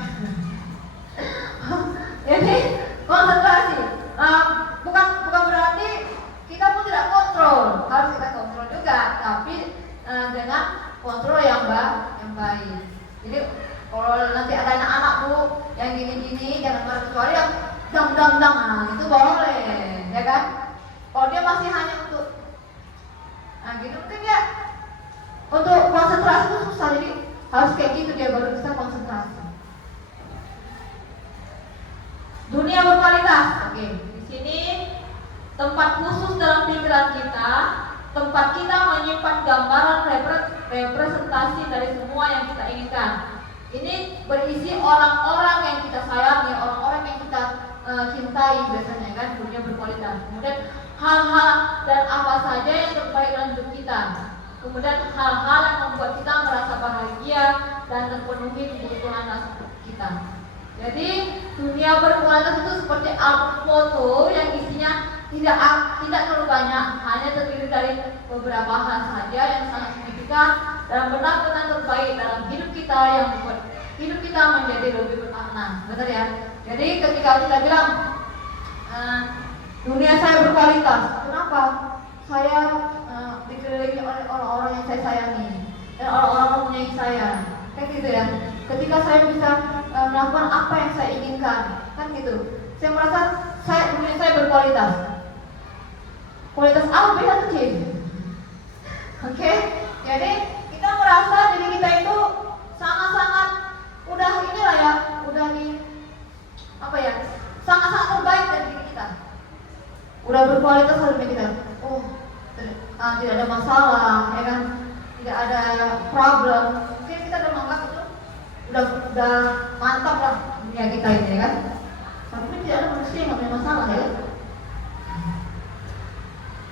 Jadi konsentrasi, bukan berarti kita pun tidak kontrol, harus kita kontrol juga, tapi dengan kontrol yang baik. Jadi kalau nanti ada anak-anak Bu yang gini-gini, jangan marah, kecuali yang dang, itu boleh, ya kan? Kalau dia masih hanya untuk gitu, mungkin ya untuk konsentrasi itu susah, jadi harus kayak gitu dia baru bisa konsentrasi. Dunia berkualitas, oke. Di sini tempat khusus dalam pikiran kita, tempat kita menyimpan gambaran representasi dari semua yang kita inginkan. Ini berisi orang-orang yang kita sayangi, orang-orang yang kita cintai biasanya kan, dunia berkualitas. Kemudian hal-hal dan apa saja yang terbaik dalam hidup kita. Kemudian hal-hal yang membuat kita merasa bahagia dan terpenuhi kebutuhan dasar kita. Jadi dunia berkualitas itu seperti album foto yang isinya tidak terlalu banyak, hanya terdiri dari beberapa hal saja yang sangat signifikan dan benar-benar terbaik dalam hidup kita yang membuat hidup kita menjadi lebih bermakna. Benar ya? Jadi ketika kita bilang dunia saya berkualitas, kenapa? Saya dikelilingi oleh orang-orang yang saya sayangi dan orang-orang yang mempunyai saya, kayak gitu ya. Ketika saya bisa melakukan apa yang saya inginkan, kan gitu. Saya merasa dunia saya berkualitas. Kualitas A, B, atau C? Oke, jadi kita merasa diri kita itu sangat-sangat udah inilah ya, udah sangat-sangat terbaik dari diri kita. Udah berkualitas dari kita. Tidak ada masalah, ya kan? Tidak ada problem. Mungkin kita udah menganggap itu udah mantap lah dunia kita ini, ya kan? Tapi tidak ada manusia yang nggak punya masalah, ya.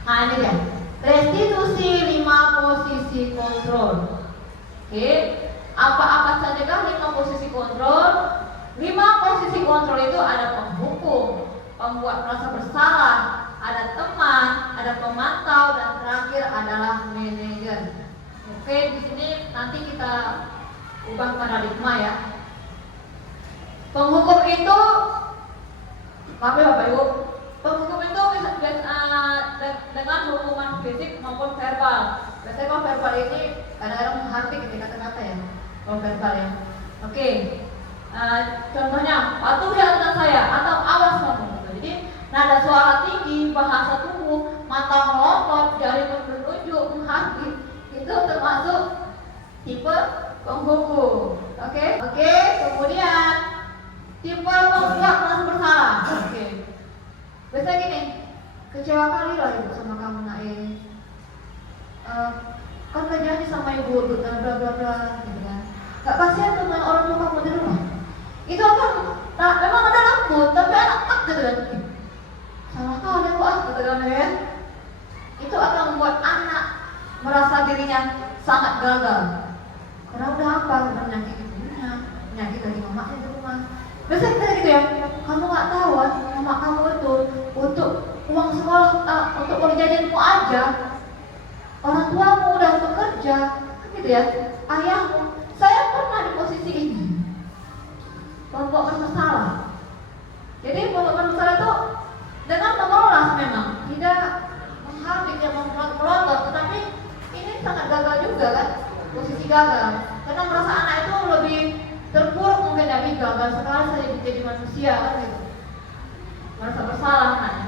Nah ini dia, restitusi 5 posisi kontrol. Oke, apa-apa saja kan 5 posisi kontrol? 5 posisi kontrol itu ada penghukum, pembuat merasa bersalah, ada teman, ada pemantau, dan terakhir adalah manajer. Oke, di sini nanti kita ubah paradigma ya. Penghukum itu, maaf ya Bapak Ibu, penghukum itu bisa dengan hukuman fisik maupun verbal. Biasanya kalau verbal ini kadang-kadang menghardik ketika kata-kata ya, kalau verbal ya. Oke, contohnya patuhi aturan saya atau awas kamu. Jadi nada suara tinggi, bahasa tubuh, mata melotot, jari menunjuk, menghardik, itu termasuk tipe penghukum. Oke, kemudian tipe pembuat merasa bersalah. Oke. Biasanya gini, kecewa kali lah ibu sama kamu nak ini. kan kerjanya sama ibu bla bla bla bla gitu kan. Gak kasihan dengan orang tua kamu di rumah. Itu akan memang ada takut, tapi anak tak gitu kan. Salah kalian kok gitu kan ya. Itu akan membuat anak merasa dirinya sangat gagal. Karena udah apa? Udah menyakiti ibunya, menyakiti dari mamanya di rumah. Biasanya kita gitu ya, kamu nggak tahu kan, mama kamu itu untuk uang sekolah, untuk uang jajanmu aja, orang tuamu udah bekerja, kan gitu ya, ayahmu. Saya pernah di posisi ini, kelompok bermasalah. Jadi kelompok bermasalah itu dengan mengelola memang tidak menghardik yang melotot, tetapi ini sangat gagal juga kan, posisi gagal. Karena merasa anak itu lebih terpuruk mungkin dari gagal sekali saja jadi manusia kan gitu, merasa bersalah anaknya.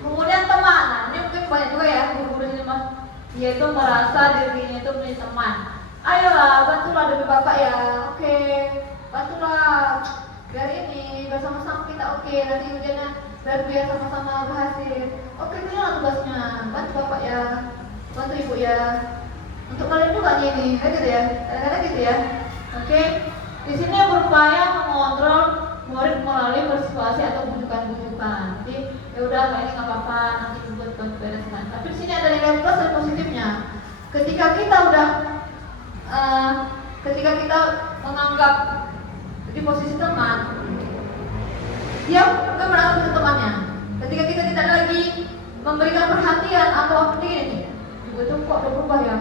Kemudian teman, nah, ini mungkin banyak juga ya guru-guru di rumah, dia itu merasa dirinya itu punya teman. Ayolah bantulah demi bapak ya, oke, bantulah biar ini bersama-sama kita oke, nanti ujiannya biar sama-sama berhasil. Oke, inilah tugasnya, bantu bapak ya, bantu ibu ya, untuk kalian juga nih ini, kayak gitu ya, kadang-kadang gitu ya. Oke, di sini berupaya mengontrol murid melalui persuasi atau bujukan-bujukan. Jadi ya udah ini nggak apa-apa, nanti buat bantu bereskan. Tapi di sini ada nilai plus dan positifnya. Ketika kita udah ketika kita menganggap di posisi teman, dia bukan merasa temannya. Ketika kita tidak lagi memberikan perhatian atau begini, ibu itu kok udah berubah ya,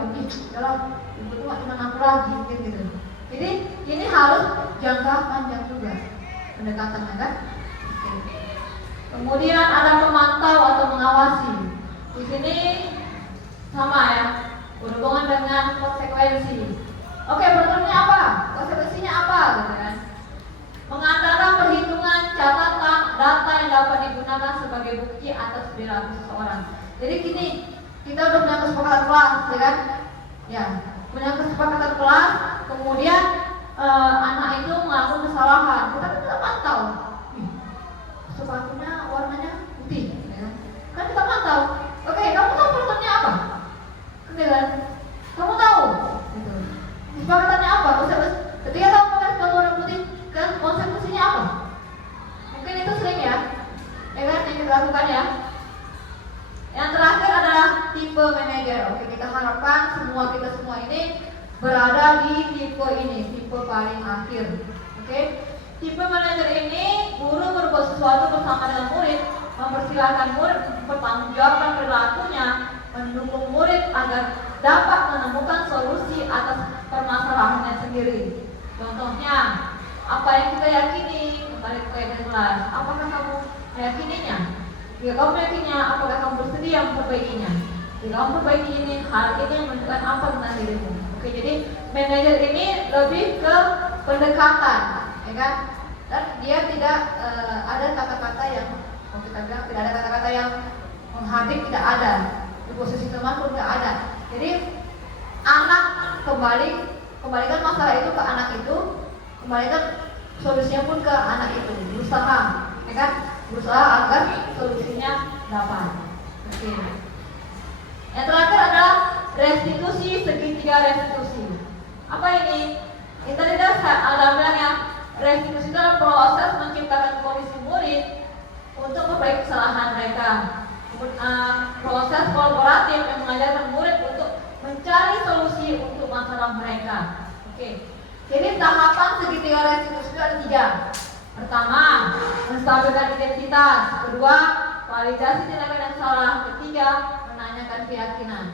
dalam ibu itu nggak aku lagi gitu. Jadi ini harus jangka panjang juga pendekatannya kan. Oke. Kemudian ada memantau atau mengawasi. Di sini sama ya, berhubungan dengan konsekuensi. Oke, peraturannya apa? Konsekuensinya apa? Gitu kan? Mengandalkan perhitungan catatan data yang dapat digunakan sebagai bukti atas perilaku seseorang. Jadi gini, kita udah punya kesepakatan kelas, ya kan? Ya, punya kesepakatan kelas. Kemudian anak itu melakukan kesalahan. Kita kan pantau. Sepatunya warnanya putih, ya kan? Kan kita pantau. Oke, kamu tahu peraturannya apa? Kan? Kamu tahu? Gitu. Kesepakatannya apa? Ketika kamu pakai sepatu warna putih, kan konsekuensinya apa? Mungkin itu sering ya, ya kan yang kita lakukan ya. Yang terakhir adalah tipe manajer. Oke, kita harapkan kita semua ini berada di tipe ini, tipe paling akhir. Oke, tipe manajer ini guru berbuat sesuatu bersama dengan murid, mempersilahkan murid mempertanggungjawabkan perilakunya, mendukung murid agar dapat menemukan solusi atas permasalahannya sendiri. Contohnya, apa yang kita yakini, kembali ke kelas, apakah kamu meyakininya? Jika kamu meyakininya, apakah kamu bersedia memperbaikinya? Jika kamu perbaiki ini, hal ini yang menunjukkan apa tentang dirimu. Oke, jadi manajer ini lebih ke pendekatan, ya kan? Dan dia tidak ada kata-kata yang, kalau kita bilang tidak ada kata-kata yang menghardik, tidak ada. Di posisi teman pun tidak ada. Jadi anak kembalikan masalah itu ke anak itu, kembalikan solusinya pun ke anak itu, berusaha, ya kan? Berusaha agar solusinya dapat. Oke. Yang terakhir adalah restitusi, segitiga restitusi. Apa ini? Ini tadi ada bilang ya, restitusi itu adalah proses menciptakan kondisi murid untuk memperbaiki kesalahan mereka. Proses kolaboratif yang mengajarkan murid untuk mencari solusi untuk masalah mereka. Oke. Jadi tahapan segitiga restitusi itu ada 3. Pertama, menstabilkan identitas. Kedua, validasi tindakan yang salah. Ketiga, menanyakan keyakinan.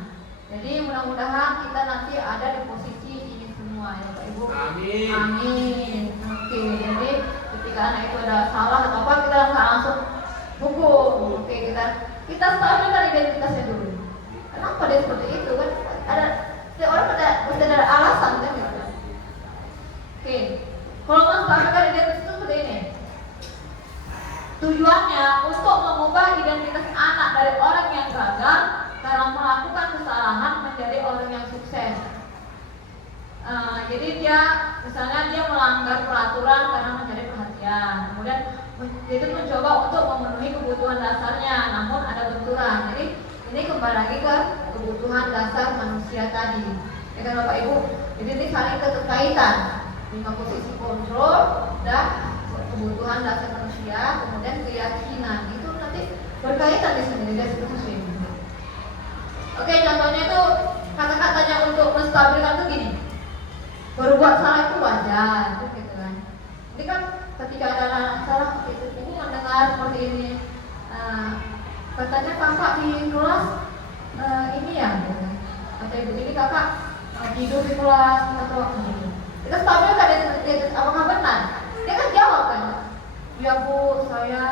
Jadi mudah-mudahan kita nanti ada di posisi ini semua ya Pak Ibu. Amin. Amin. Oke, jadi ketika anak itu ada salah atau apa, kita langsung hukum. Oke, kita stabilkan identitasnya dulu. Kenapa dia seperti itu kan? Ada setiap orang ada alasan kan gitu. Oke. Kalau menstabilkan identitas itu seperti ini. Tujuannya untuk mengubah identitas anak dari orang yang gagal karena melakukan kesalahan menjadi orang yang sukses. Jadi misalnya dia melanggar peraturan karena mencari perhatian, kemudian itu mencoba untuk memenuhi kebutuhan dasarnya, namun ada benturan. Jadi ini kembali lagi ke kebutuhan dasar manusia tadi. Ya kan Bapak Ibu? Jadi ini saling keterkaitan dengan posisi kontrol dan kebutuhan dasar manusia, kemudian keyakinan itu nanti berkaitan di sini dari institusi. Oke, contohnya itu kata-katanya untuk menstabilkan itu gini. Berbuat salah itu wajar, gitu kan. Ini kan ketika ada anak salah, ibu mendengar seperti ini, katanya kakak di kelas ini ya, gitu kan. Kata ibu ini kakak tidur di kelas atau gitu. Kita stabilkan apakah benar? Dia kan jawab kan, ya bu, saya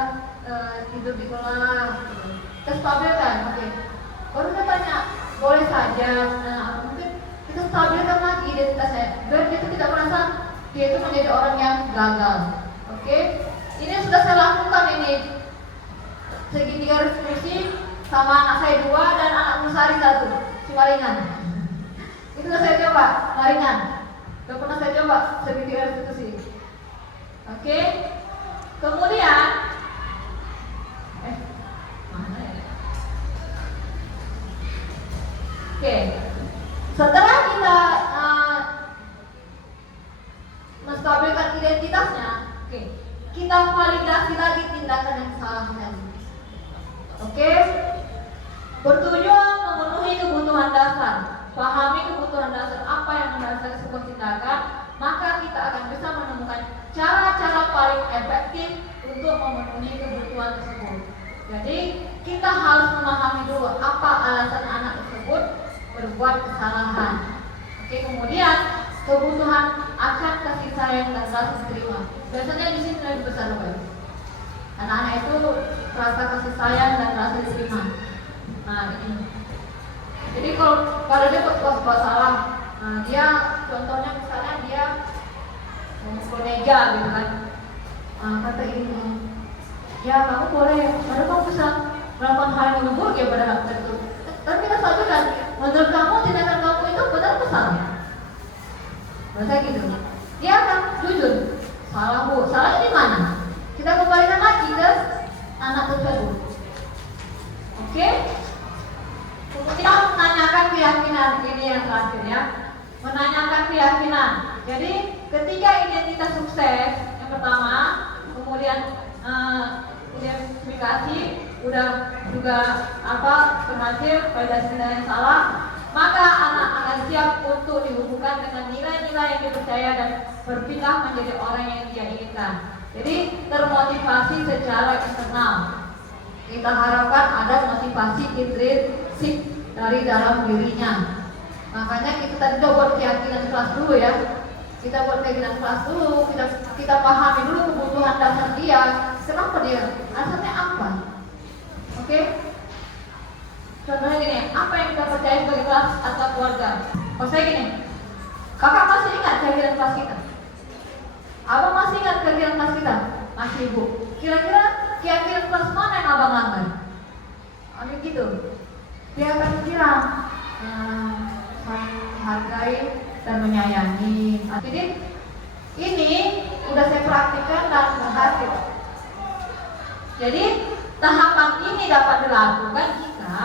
tidur di kelas. Gitu. Kita stabilkan, oke. Baru dia tanya, boleh saja. Nah, mungkin kita stabilkan lagi identitasnya, biar dia tidak merasa dia itu menjadi orang yang gagal. Oke, ini sudah saya lakukan ini segitiga diskusi sama anak saya 2 dan anak Musari 1, Cimaringan. Itu sudah saya coba, Maringan. Sudah pernah saya coba segitiga diskusi. Oke, kemudian mana ya? Oke, setelah kita menstabilkan identitasnya, oke, kita validasi lagi tindakan yang salah tadi. Oke, bertujuan memenuhi kebutuhan dasar, pahami kebutuhan dasar apa yang mendasari sebuah tindakan, maka kita akan bisa menemukan cara-cara paling efektif untuk memenuhi kebutuhan tersebut. Jadi kita harus memahami dulu apa alasan anak tersebut berbuat kesalahan. Oke, kemudian kebutuhan akan kasih sayang dan rasa diterima. Biasanya di sini lebih besar Bapak. Anak-anak itu rasa kasih sayang dan rasa diterima. Nah ini. Jadi kalau dia buat salah, dia contohnya misalnya dia memukul meja gitu kan. Kata ini, ya kamu boleh, padahal kamu bisa melakukan hal yang buruk ya pada waktu itu. Tapi kita sampaikan, menurut kamu tindakan kamu itu benar atau salah? Masa gitu. Dia akan jujur, salah bu, salahnya di mana? Kita kembalikan lagi ke anak tersebut. Oke? Kemudian menanyakan keyakinan, ini yang terakhir ya. Menanyakan keyakinan. Jadi ketika identitas sukses yang pertama, kemudian identifikasi udah juga berhasil validasi yang salah, maka anak akan siap untuk dihubungkan dengan nilai-nilai yang dipercaya dan berpindah menjadi orang yang dia inginkan. Jadi termotivasi secara eksternal. Kita harapkan ada motivasi intrinsik dari dalam dirinya. Makanya kita tadi buat keyakinan kelas dulu ya. Kita buat keyakinan kelas dulu, kita pahami dulu kebutuhan dasar dia. Kenapa dia? Asalnya apa? Oke? Contohnya gini, apa yang kita percaya sebagai kelas atau keluarga? Kalau saya gini, kakak masih ingat keyakinan kelas kita? Abang masih ingat keyakinan kelas kita? Masih ibu. Kira-kira keyakinan kelas mana yang abang langgar? Ambil gitu. Dia akan bilang, menghargai dan menyayangi. Jadi ini udah saya praktikkan dan berhasil. Jadi tahapan ini dapat dilakukan jika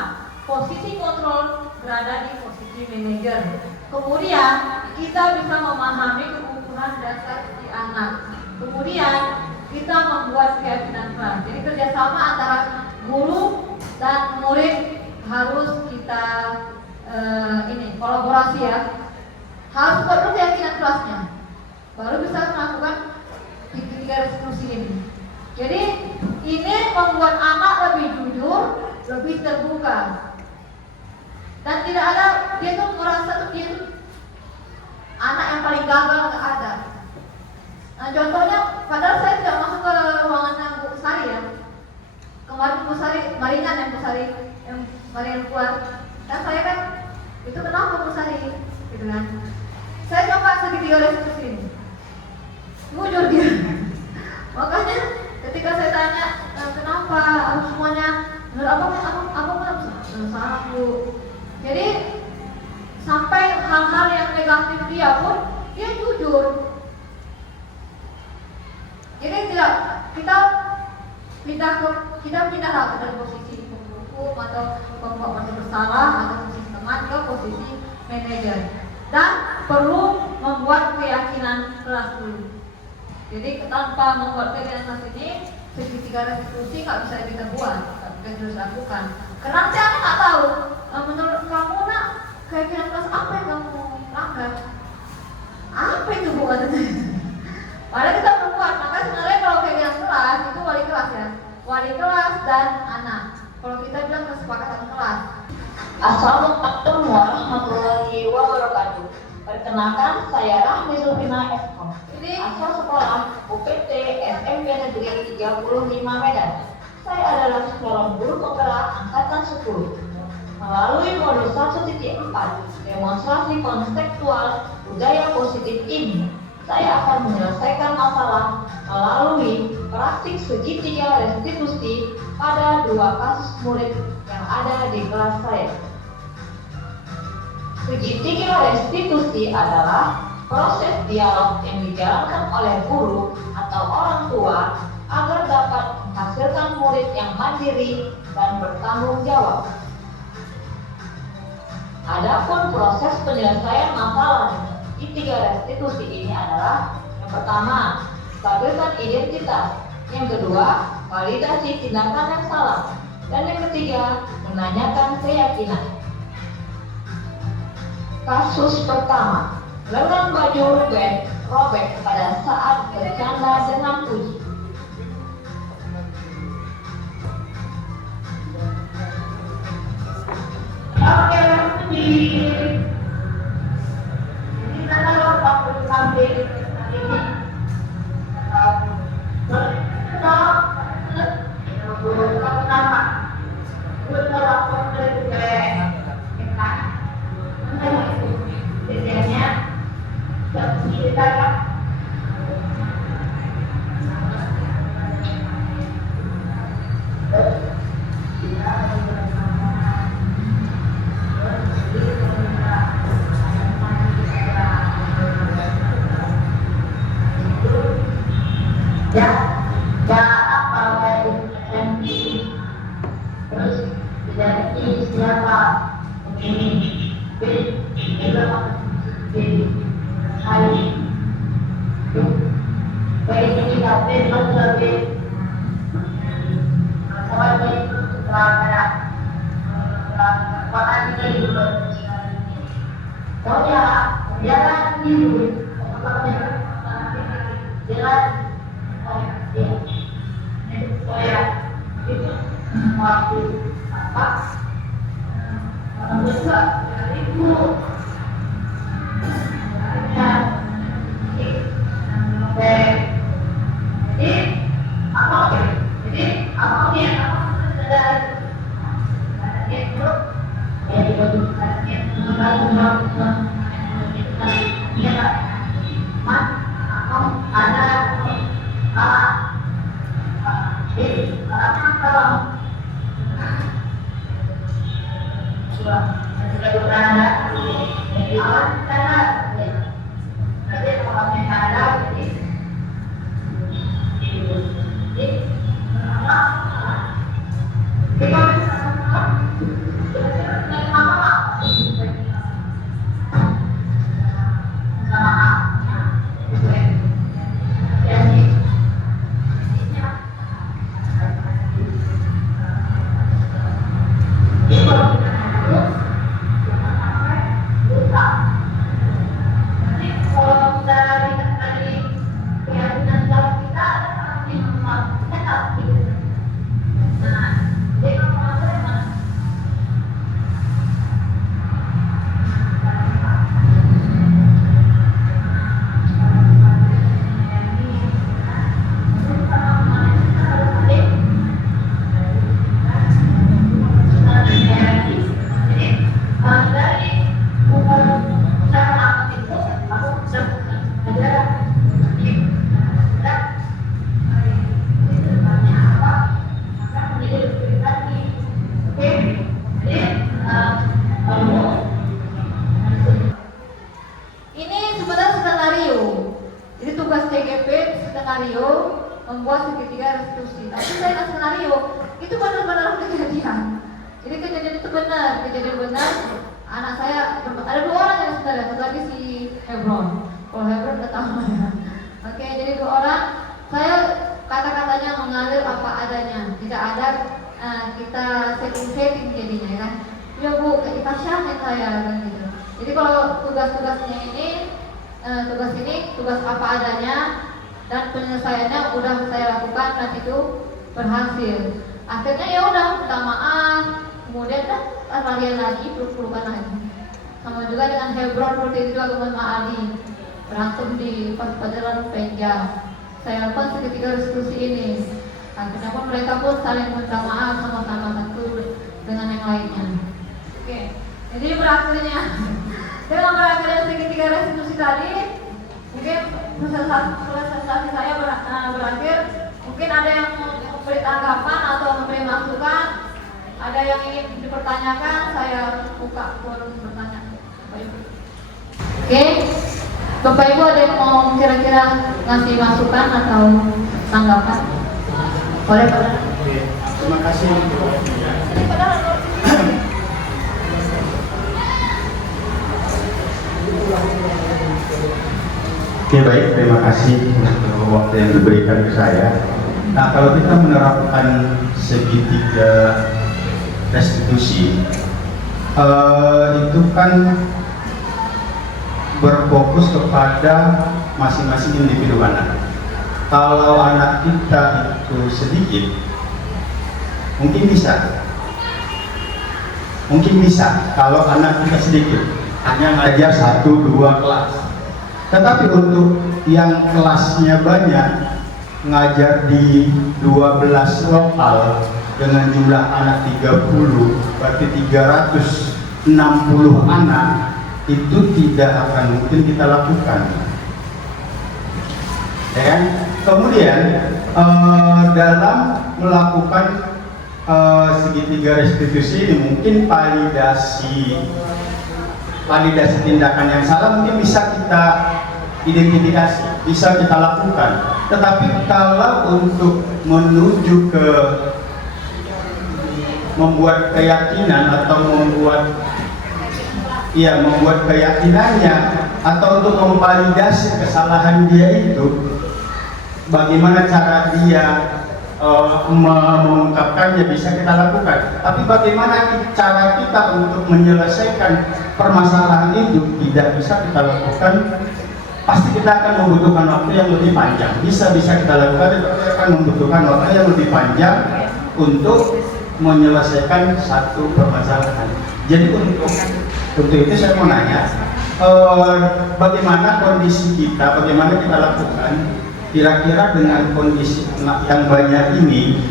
posisi kontrol berada di posisi manajer. Kemudian kita bisa memahami kebutuhan dasar si anak. Kemudian kita membuat keyakinan kelas. Jadi kerjasama antara guru dan murid harus kita kolaborasi ya. Harus buat dulu keyakinan kelasnya. Baru bisa melakukan tiga diskusi ini. Jadi ini membuat anak lebih jujur, lebih terbuka. Dan tidak ada dia tuh merasa dia tuh anak yang paling gagal, nggak ada. Nah contohnya, padahal saya tidak masuk ke ruangannya Bu Sari ya. Kemarin Bu Sari, Maringan yang Bu Sari yang Maringan keluar. Dan saya kan, itu kenapa Bu Sari? Gitu kan. Saya coba segitiga diskusi ini. Jujur dia. Makanya ketika saya tanya kenapa harus semuanya menurut apa salah Bu. Jadi sampai hal-hal yang negatif dia pun dia jujur. Jadi tidak kita pindah dari posisi penghukum atau pembuat merasa bersalah atau sistem penerimaan ke posisi manajer. Dan perlu membuat keyakinan kelas dulu. Jadi tanpa membuat keyakinan kelas ini, segitiga restitusi nggak bisa kita buat, kita harus lakukan. Karena nanti anak nggak tahu. Menurut kamu nak, keyakinan kelas apa yang kamu langgar? Apa itu bu? Padahal kita belum buat. Maka sebenarnya kalau keyakinan kelas itu wali kelas ya, wali kelas dan anak. Kalau kita bilang kesepakatan kelas. Assalamualaikum warahmatullahi wabarakatuh. Perkenalkan, saya Rahmi Zulfina Eskom. Ini Asal sekolah UPT SMP Negeri 35 Medan. Saya adalah seorang guru penggerak angkatan 10. Melalui modul 1.4 demonstrasi konseptual budaya positif ini, saya akan menyelesaikan masalah melalui praktik segitiga restitusi pada 2 kasus murid yang ada di kelas saya. Segitiga restitusi adalah proses dialog yang dijalankan oleh guru atau orang tua agar dapat menghasilkan murid yang mandiri dan bertanggung jawab. Adapun proses penyelesaian masalah di 3 restitusi ini adalah: yang pertama, stabilkan identitas; yang kedua, validasi tindakan yang salah; dan yang ketiga, menanyakan keyakinan. Kasus pertama, lengan baju Ruben robek pada saat bercanda dengan Puji. Oke, Puji. Ini kalau waktu sampai ini, membuat segitiga restitusi. Tapi saya skenario itu benar-benar kejadian. Jadi kejadian itu benar, kejadian benar. anak saya ada 2 orang yang sebenarnya, satu lagi si Hebron. Kalau Hebron nggak tahu ya. Oke, jadi 2 orang. Saya kata-katanya mengalir apa adanya, tidak ada kita setting jadinya kan. Ya Bu, kita syarat saya kan gitu. Jadi kalau tugas-tugasnya ini, tugas apa adanya dan penyelesaiannya udah saya lakukan dan itu berhasil. Akhirnya ya udah minta maaf, kemudian dah larian lagi, peluk-pelukan lagi. Sama juga dengan Hebron seperti itu juga dengan Ali berantem di pelajaran Penja. Saya lakukan seketika diskusi ini. Akhirnya pun mereka pun saling minta maaf sama-sama satu dengan yang lainnya. Oke, jadi berakhirnya dengan berakhirnya seketika restitusi tadi, mungkin presentasi saya berakhir. Mungkin ada yang memberi tanggapan atau memberi masukan, ada yang ingin dipertanyakan, saya buka forum bertanya. Oke, Bapak Ibu ada yang mau kira-kira ngasih masukan atau tanggapan? Boleh Pak? Terima kasih. Oke, baik, terima kasih untuk waktu yang diberikan ke saya. Nah, kalau kita menerapkan segitiga restitusi, itu kan berfokus kepada masing-masing individu anak. Kalau anak kita itu sedikit, mungkin bisa kalau anak kita sedikit hanya ngajar 1-2 kelas. Tetapi untuk yang kelasnya banyak, ngajar di 12 lokal dengan jumlah anak 30, berarti 360 anak, itu tidak akan mungkin kita lakukan. Ya kan? Kemudian dalam melakukan segitiga restitusi ini mungkin validasi tindakan yang salah mungkin bisa kita identifikasi, bisa kita lakukan. Tetapi kalau untuk menuju ke membuat keyakinan atau membuat keyakinannya atau untuk memvalidasi kesalahan dia itu, bagaimana cara dia mengungkapkannya bisa kita lakukan. Tapi bagaimana cara kita untuk menyelesaikan permasalahan itu tidak bisa kita lakukan. Pasti kita akan membutuhkan waktu yang lebih panjang. Bisa kita lakukan, tapi akan membutuhkan waktu yang lebih panjang untuk menyelesaikan satu permasalahan. Jadi untuk itu saya mau nanya, bagaimana kondisi kita, bagaimana kita lakukan kira-kira dengan kondisi yang banyak ini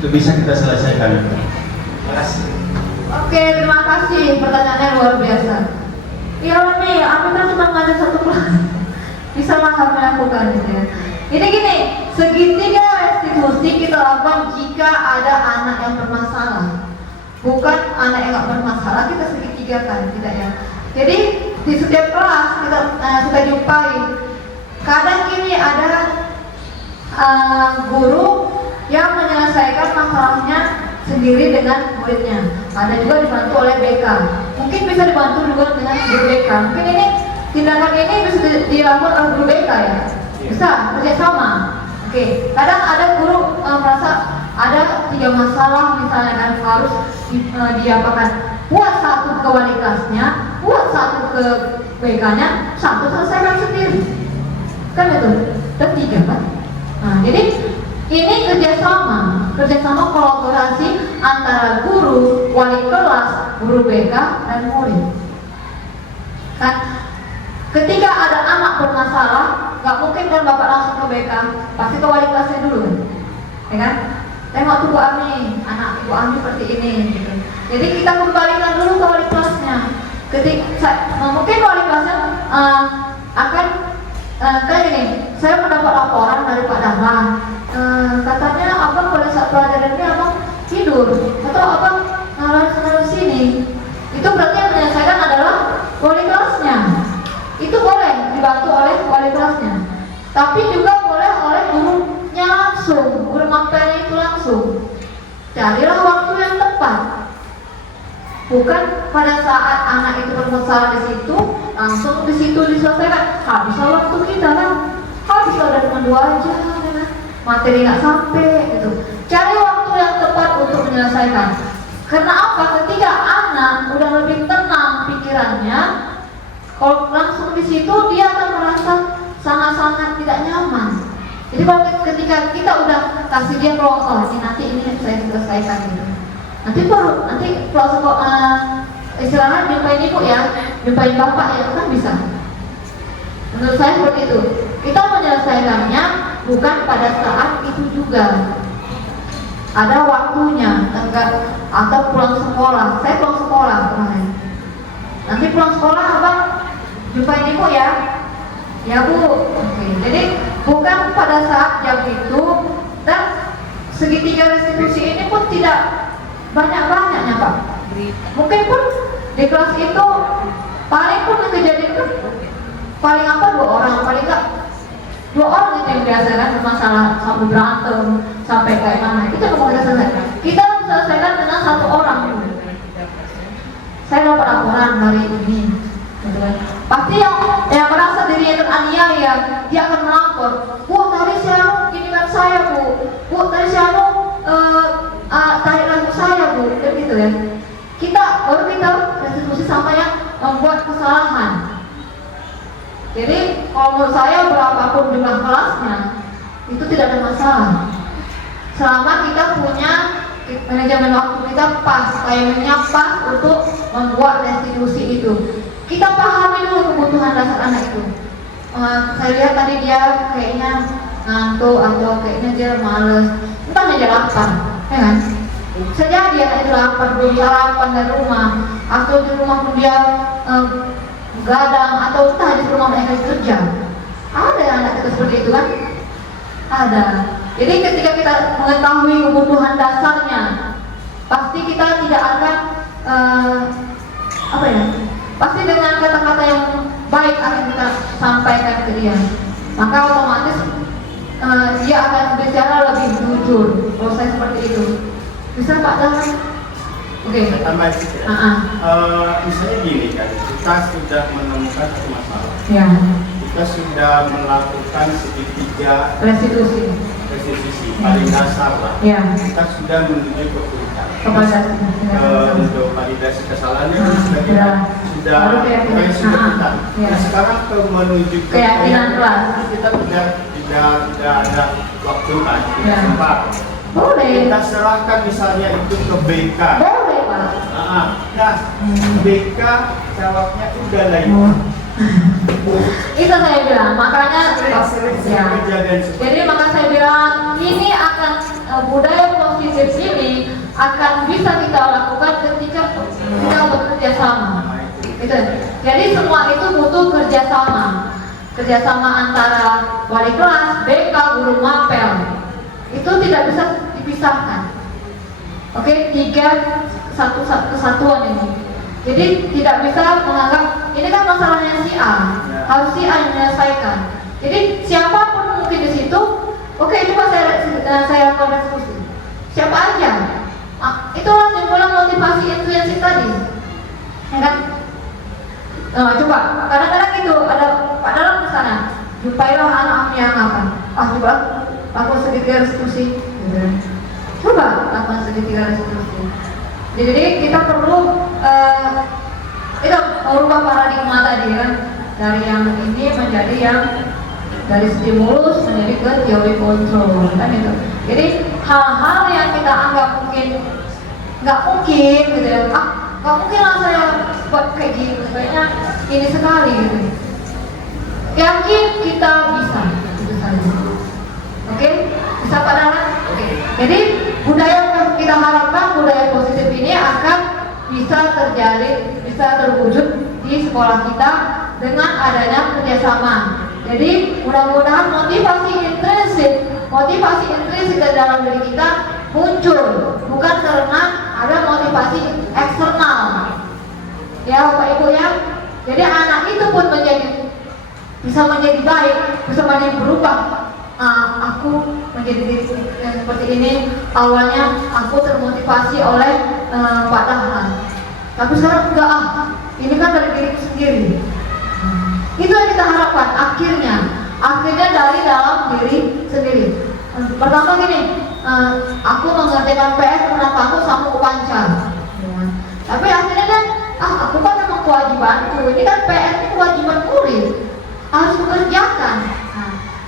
itu bisa kita selesaikan. Terima kasih. Oke, terima kasih. Pertanyaannya luar biasa. Ya Lami, aku kan cuma ngajar 1 kelas. Bisa lah kami lakukan gitu ya. Ini gini, segitiga restitusi kita lakukan jika ada anak yang bermasalah. Bukan anak yang nggak bermasalah kita segitigakan, tidak ya. Jadi di setiap kelas kita jumpai. Kadang ini ada guru yang menyelesaikan masalahnya sendiri dengan muridnya. Ada juga dibantu oleh BK. Mungkin bisa dibantu juga dengan guru BK. Mungkin ini tindakan ini bisa dilakukan oleh guru BK ya. Bisa kerjasama. Oke. Kadang ada guru merasa ada 3 masalah misalnya dan harus diapakan. Buat 1 ke wali kelasnya, buat 1 ke BK-nya, 1 selesaikan sendiri. Kan itu, dan 3 kan. Nah, jadi ini kerjasama kolaborasi antara guru, wali kelas, guru BK dan murid. Kan, ketika ada anak bermasalah, nggak mungkin kan bapak langsung ke BK, pasti ke wali kelasnya dulu, ya kan? Tengok tuh Bu Ami, anak Bu Ami seperti ini. Gitu. Jadi kita kembalikan dulu ke wali kelasnya. Mungkin wali kelasnya akan kayak ini, saya mendapat laporan dari Pak Dahlan, katanya abang pada saat pelajaran ini abang tidur atau abang ngalah sini. Itu berarti yang menyelesaikan adalah wali kelasnya. Itu boleh dibantu oleh wali kelasnya, tapi juga boleh oleh gurunya langsung, guru mapelnya itu langsung. Carilah waktu yang tepat, bukan pada saat anak itu berbuat salah di situ, langsung di situ diselesaikan. Habislah waktu kita kan, habislah dari cuma 2 jam, kan? Materi nggak sampai gitu. Cari waktu yang tepat untuk menyelesaikan. Karena apa? Ketika anak udah lebih tenang pikirannya, kalau langsung di situ dia akan merasa sangat-sangat tidak nyaman. Jadi kalau ketika kita udah kasih dia ruang, oh ini saya selesaikan gitu. Nanti kalau istilahnya jumpain ibu ya, jumpain bapak ya, kan bisa. Menurut saya seperti itu. Kita menyelesaikannya bukan pada saat itu juga. Ada waktunya, atau pulang sekolah. Saya pulang sekolah kemarin. Nanti pulang sekolah abang jumpain ibu ya. Ya bu. Oke. Jadi bukan pada saat jam itu, dan segitiga restitusi ini pun tidak banyak-banyaknya Pak. Mungkin pun di kelas itu paling pun yang kejadian itu paling 2 orang, paling enggak 2 orang itu yang biasa kan masalah sampai berantem sampai kayak mana, itu yang mau kita selesaikan. Kita selesaikan dengan 1 orang. Saya dapat laporan hari ini, gitu kan. Pasti yang merasa dirinya teraniaya, dia akan melapor. Bu, tadi si Anu ginikan saya bu. Bu, tadi si Anu tarik rambut saya bu, gitu ya. Baru kita restitusi sampai yang membuat kesalahan. Jadi kalau menurut saya berapapun jumlah kelasnya itu tidak ada masalah. Selama kita punya manajemen waktu kita pas, timingnya pas untuk membuat restitusi itu. Kita pahami dulu kebutuhan dasar anak itu. Saya lihat tadi dia kayaknya ngantuk atau kayaknya dia males, entah aja lapar, ya kan? Sejadi anak itu lapar, belum sarapan dari rumah, atau di rumah pun dia gadang, atau entah di rumah mereka kerja. Ada anak kita seperti itu kan? Ada. Jadi ketika kita mengetahui kebutuhan dasarnya, pasti kita tidak akan pasti dengan kata-kata yang baik akan kita sampaikan ke dia. Maka otomatis dia akan bicara lebih jujur. Kalau saya seperti itu, bisa Pak Dalam? Oke. Tambah sedikit. Misalnya gini kan, kita sudah menemukan satu masalah. Ya. Kita sudah melakukan segitiga Restitusi. paling dasar lah. Ya. Kita sudah menuju ke puncak. Untuk validasi kesalahannya sudah kita. Nah, sekarang menuju ke keyakinan kelas. Kita tidak ada waktu kan, tidak sempat. Boleh. Kita serahkan misalnya itu ke BK. Boleh Pak. Nah, BK jawabnya udah lah itu. Itu saya bilang, makanya jadi maka saya bilang ini akan budaya positif ini akan bisa kita lakukan ketika kita bekerja sama. Gitu. Jadi semua itu butuh kerjasama antara wali kelas, BK, guru mapel. Itu tidak bisa dipisahkan. Oke, 3 kesatuan ini. Jadi tidak bisa menganggap ini kan masalahnya si A, harus si A yang menyelesaikan. Jadi siapapun mungkin di situ, oke, coba saya lakukan diskusi. Siapa aja? Itulah simpulan motivasi intrinsik tadi, ya kan? Coba kadang-kadang itu ada Pak Dalam di sana, jumpailah anak yang apa? Coba lakukan segitiga restitusi. Coba lakukan segitiga restitusi. Jadi kita perlu itu merubah paradigma tadi kan, dari yang ini menjadi yang dari stimulus menjadi ke teori kontrol kan itu. Jadi hal-hal yang kita anggap nggak mungkin gitu ya, nggak mungkin lah saya buat kayak gini, sebenarnya ini sekali gitu. Yakin kita bisa, itu saja. Oke, bisa Pak Dalan? Oke. Jadi budaya yang kita harapkan, budaya positif ini akan bisa terwujud di sekolah kita dengan adanya kerjasama. Jadi mudah-mudahan motivasi intrinsik dari dalam diri kita muncul, bukan karena ada motivasi eksternal. Ya Bapak Ibu ya. Jadi anak itu pun bisa menjadi baik, bisa menjadi berubah. Aku menjadi diriku yang seperti ini. Awalnya aku termotivasi oleh Pak Dahlan. Tapi sekarang enggak, ini kan dari diriku sendiri. Itu yang kita harapkan akhirnya dari dalam diri sendiri. Pertama gini, aku mengerjakan PS karena takut sama kepancar. Tapi akhirnya kan, aku kan memang kewajibanku. Ini kan PS ini kewajiban murid, harus dikerjakan.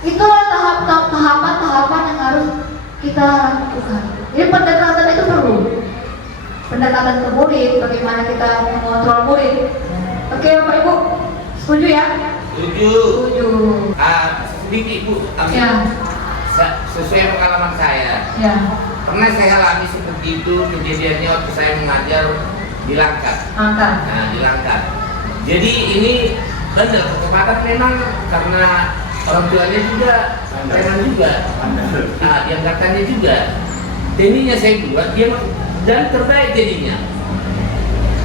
Itulah tahapan-tahapan yang harus kita lakukan. Jadi pendekatan itu perlu. Pendekatan ke murid, bagaimana kita mengontrol murid. Oke Bapak Ibu, setuju ya? Setuju. Sedikit Bu, Ya. Sesuai pengalaman saya. Ya. Pernah saya alami seperti itu kejadiannya waktu saya mengajar di Langkat. Angkat. Nah, di Langkat. Jadi ini benar kecepatan memang karena orang tuanya juga preman juga. Nah, diangkatannya juga. Jadinya saya buat dia dan terbaik jadinya.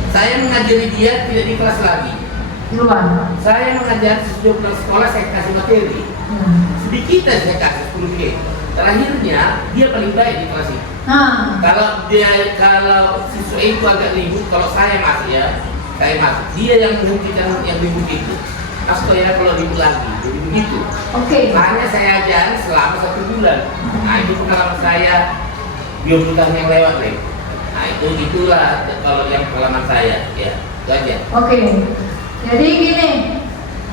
Saya mengajari dia tidak di kelas lagi. Di luar. Saya mengajar sejauh pulang sekolah saya kasih materi. Sedikit aja saya kasih 10 K. Terakhirnya dia paling baik di kelas itu. Kalau siswa itu agak ribut, kalau saya masuk ya, saya masuk. Dia yang menghentikan yang ribut itu. Asto ya kalau ribut lagi, jadi begitu. Oke. Hanya saya ajar selama 1 bulan. Nah itu pengalaman saya 20 tahun yang lewat nih. Nah itulah kalau yang pengalaman saya ya itu aja. Oke. Jadi gini,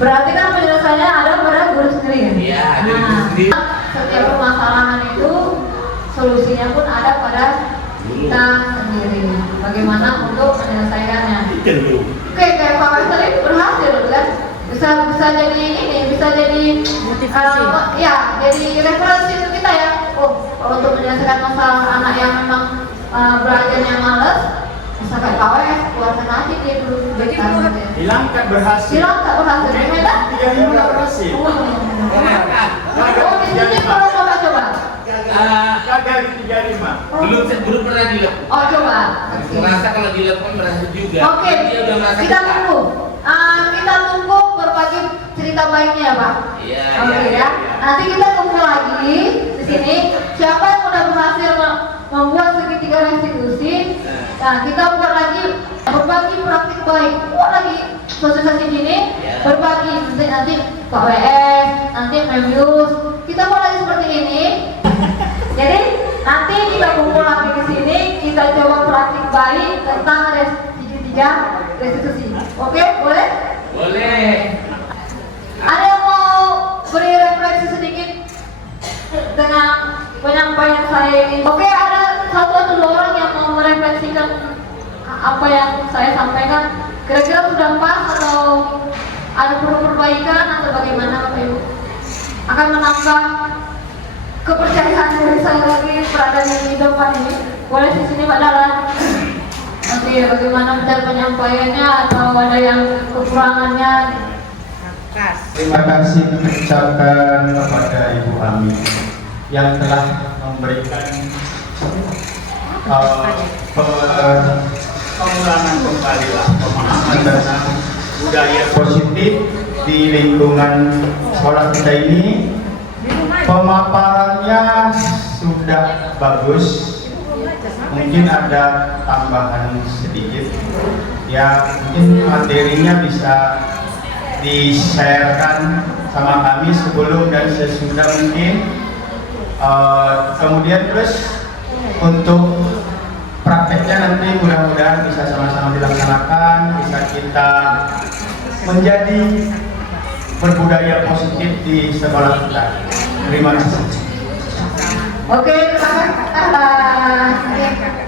berarti kan penyelesaiannya ada pada guru sendiri ya? Iya, ada guru sendiri. Setiap permasalahan itu solusinya pun ada pada kita sendiri. Bagaimana untuk menyelesaikannya? Oke, kayak Pak Wes tadi berhasil kan? Bisa jadi ini, bisa jadi motivasi. Ya, jadi referensi untuk kita ya. Untuk menyelesaikan masalah anak yang memang belajarnya males, bisa kayak Pak Wes, keluarkan aja dia dulu. Di Langkat berhasil. Di Langkat berhasil. Di Medan? 35 berhasil. Di sini kalau coba. Gagal di 35. Belum pernah di lab. Oh coba. Merasa kalau di lab kan berhasil juga. Oke. Dia udah merasa Kita tunggu. Kita tunggu berbagi cerita baiknya ya Pak. Iya. Oke ya. Nanti kita kumpul lagi di sini. Siapa yang udah berhasil membuat segitiga restitusi? Nah kita buat lagi berbagi praktik baik. Buat lagi sosialisasi gini. Berbagi nanti Pak WS, nanti Memius. Kita buat lagi seperti ini. Jadi nanti kita kumpul lagi di sini. Kita coba praktik baik tentang segitiga restitusi. Oke, boleh? Boleh. Ada yang mau beri refleksi sedikit dengan penyampaian saya ini? Oke, ada satu atau dua orang yang mau merefleksikan apa yang saya sampaikan. Kira-kira sudah pas atau ada perlu perbaikan atau bagaimana Bapak Ibu? Akan menambah kepercayaan diri saya lagi berada di depan ini. Boleh di sini Pak Dalan. Nanti bagaimana cara penyampaiannya atau ada yang kekurangannya? Terima kasih ucapkan kepada Ibu Ami yang telah memberikan pengulangan kembali pemahaman tentang budaya positif di lingkungan sekolah kita ini. Pemaparannya sudah bagus, mungkin ada tambahan sedikit ya, mungkin materinya bisa di-sharekan sama kami sebelum dan sesudah mungkin. Kemudian terus untuk prakteknya nanti mudah-mudahan bisa sama-sama dilaksanakan, bisa kita menjadi berbudaya positif di sekolah kita. Terima kasih. Oke,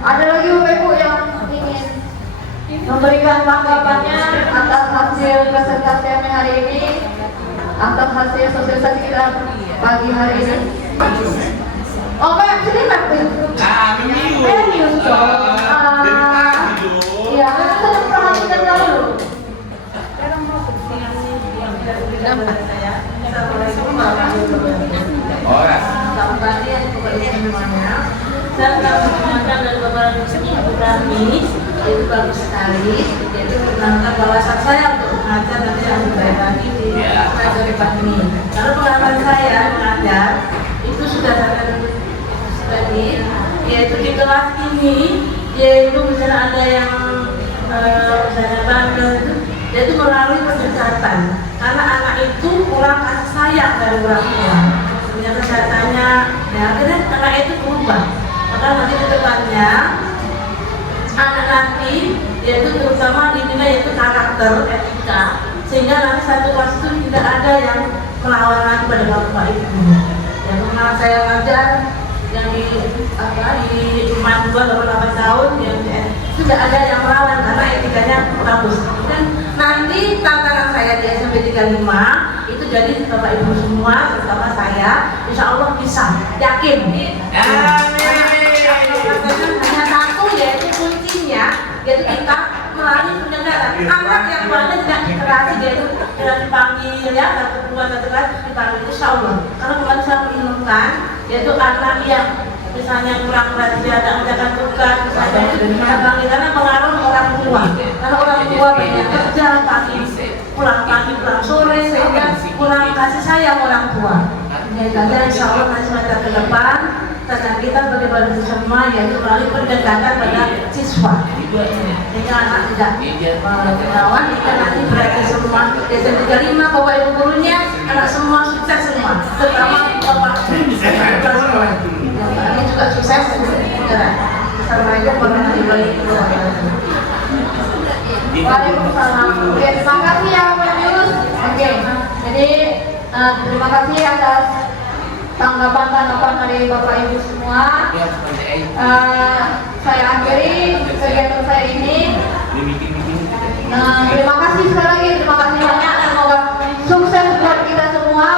ada lagi Bapak Ibu yang ingin memberikan tanggapannya atas hasil presentasi hari ini, atas hasil sosialisasi kita pagi hari ini. Oke, sini Pak. Memius dong. Iya, kita perhatikan dulu. Dan perkembangan dari Bapak Ibu kami itu bagus sekali. Jadi menantang wawasan saya untuk mengajar nanti yang lebih baik lagi di masa depan ini. Karena pengalaman saya mengajar itu sudah tadi, yaitu di kelas ini, yaitu misalnya ada yang misalnya bandel itu, dia itu melalui pendekatan. Karena anak itu kurang kasih sayang dari orang tua. Ternyata saya tanya, ya akhirnya anak itu berubah. Maka nanti ke depannya anak nanti yaitu terutama dinilai yaitu karakter, etika, sehingga nanti satu kelas itu tidak ada yang melawan lagi pada bapak ibu. Yang pernah saya ngajar yang di rumah 2 tahun yang tidak ada yang melawan karena etikanya bagus. Dan nanti tantangan saya di SMP 35 itu jadi bapak ibu semua terutama saya insya Allah bisa, yakin. Hanya satu yaitu kuncinya yaitu kita melalui pendekatan. Anak yang banyak tidak dikerasi yaitu tidak dipanggil ya satu dua satu kelas dipanggil insya Allah. Kalau kemarin saya menemukan yaitu anak yang misalnya kurang perhatian tidak menjalankan tugas misalnya itu dipanggil karena pengaruh orang tua. Karena orang tua banyak kerja pagi pulang sore sehingga kurang kasih sayang orang tua. Jadi insya Allah nanti semester ke depan tentang kita bagaimana semua yaitu melalui pendekatan pada siswa. Jadi anak tidak melawan, kita nanti berarti semua SMP 35 bapak ibu gurunya anak semua sukses semua, terutama bapak ini juga sukses. Assalamualaikum warahmatullahi wabarakatuh. Waalaikumsalam. Oke, terima kasih ya Pak Yus. Oke, jadi terima kasih atas tanggapan dari Bapak Ibu semua. Saya akhiri kegiatan saya ini. Terima kasih sekali lagi, terima kasih banyak. Semoga sukses buat kita semua.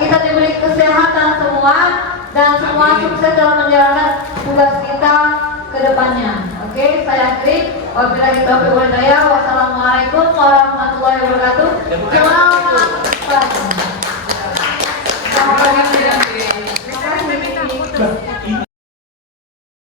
Kita diberi kesehatan semua dan semua sukses dalam menjalankan tugas kita ke depannya. Oke, saya akhiri. Wabillahi taufiq wal hidayah. Wassalamualaikum warahmatullahi wabarakatuh.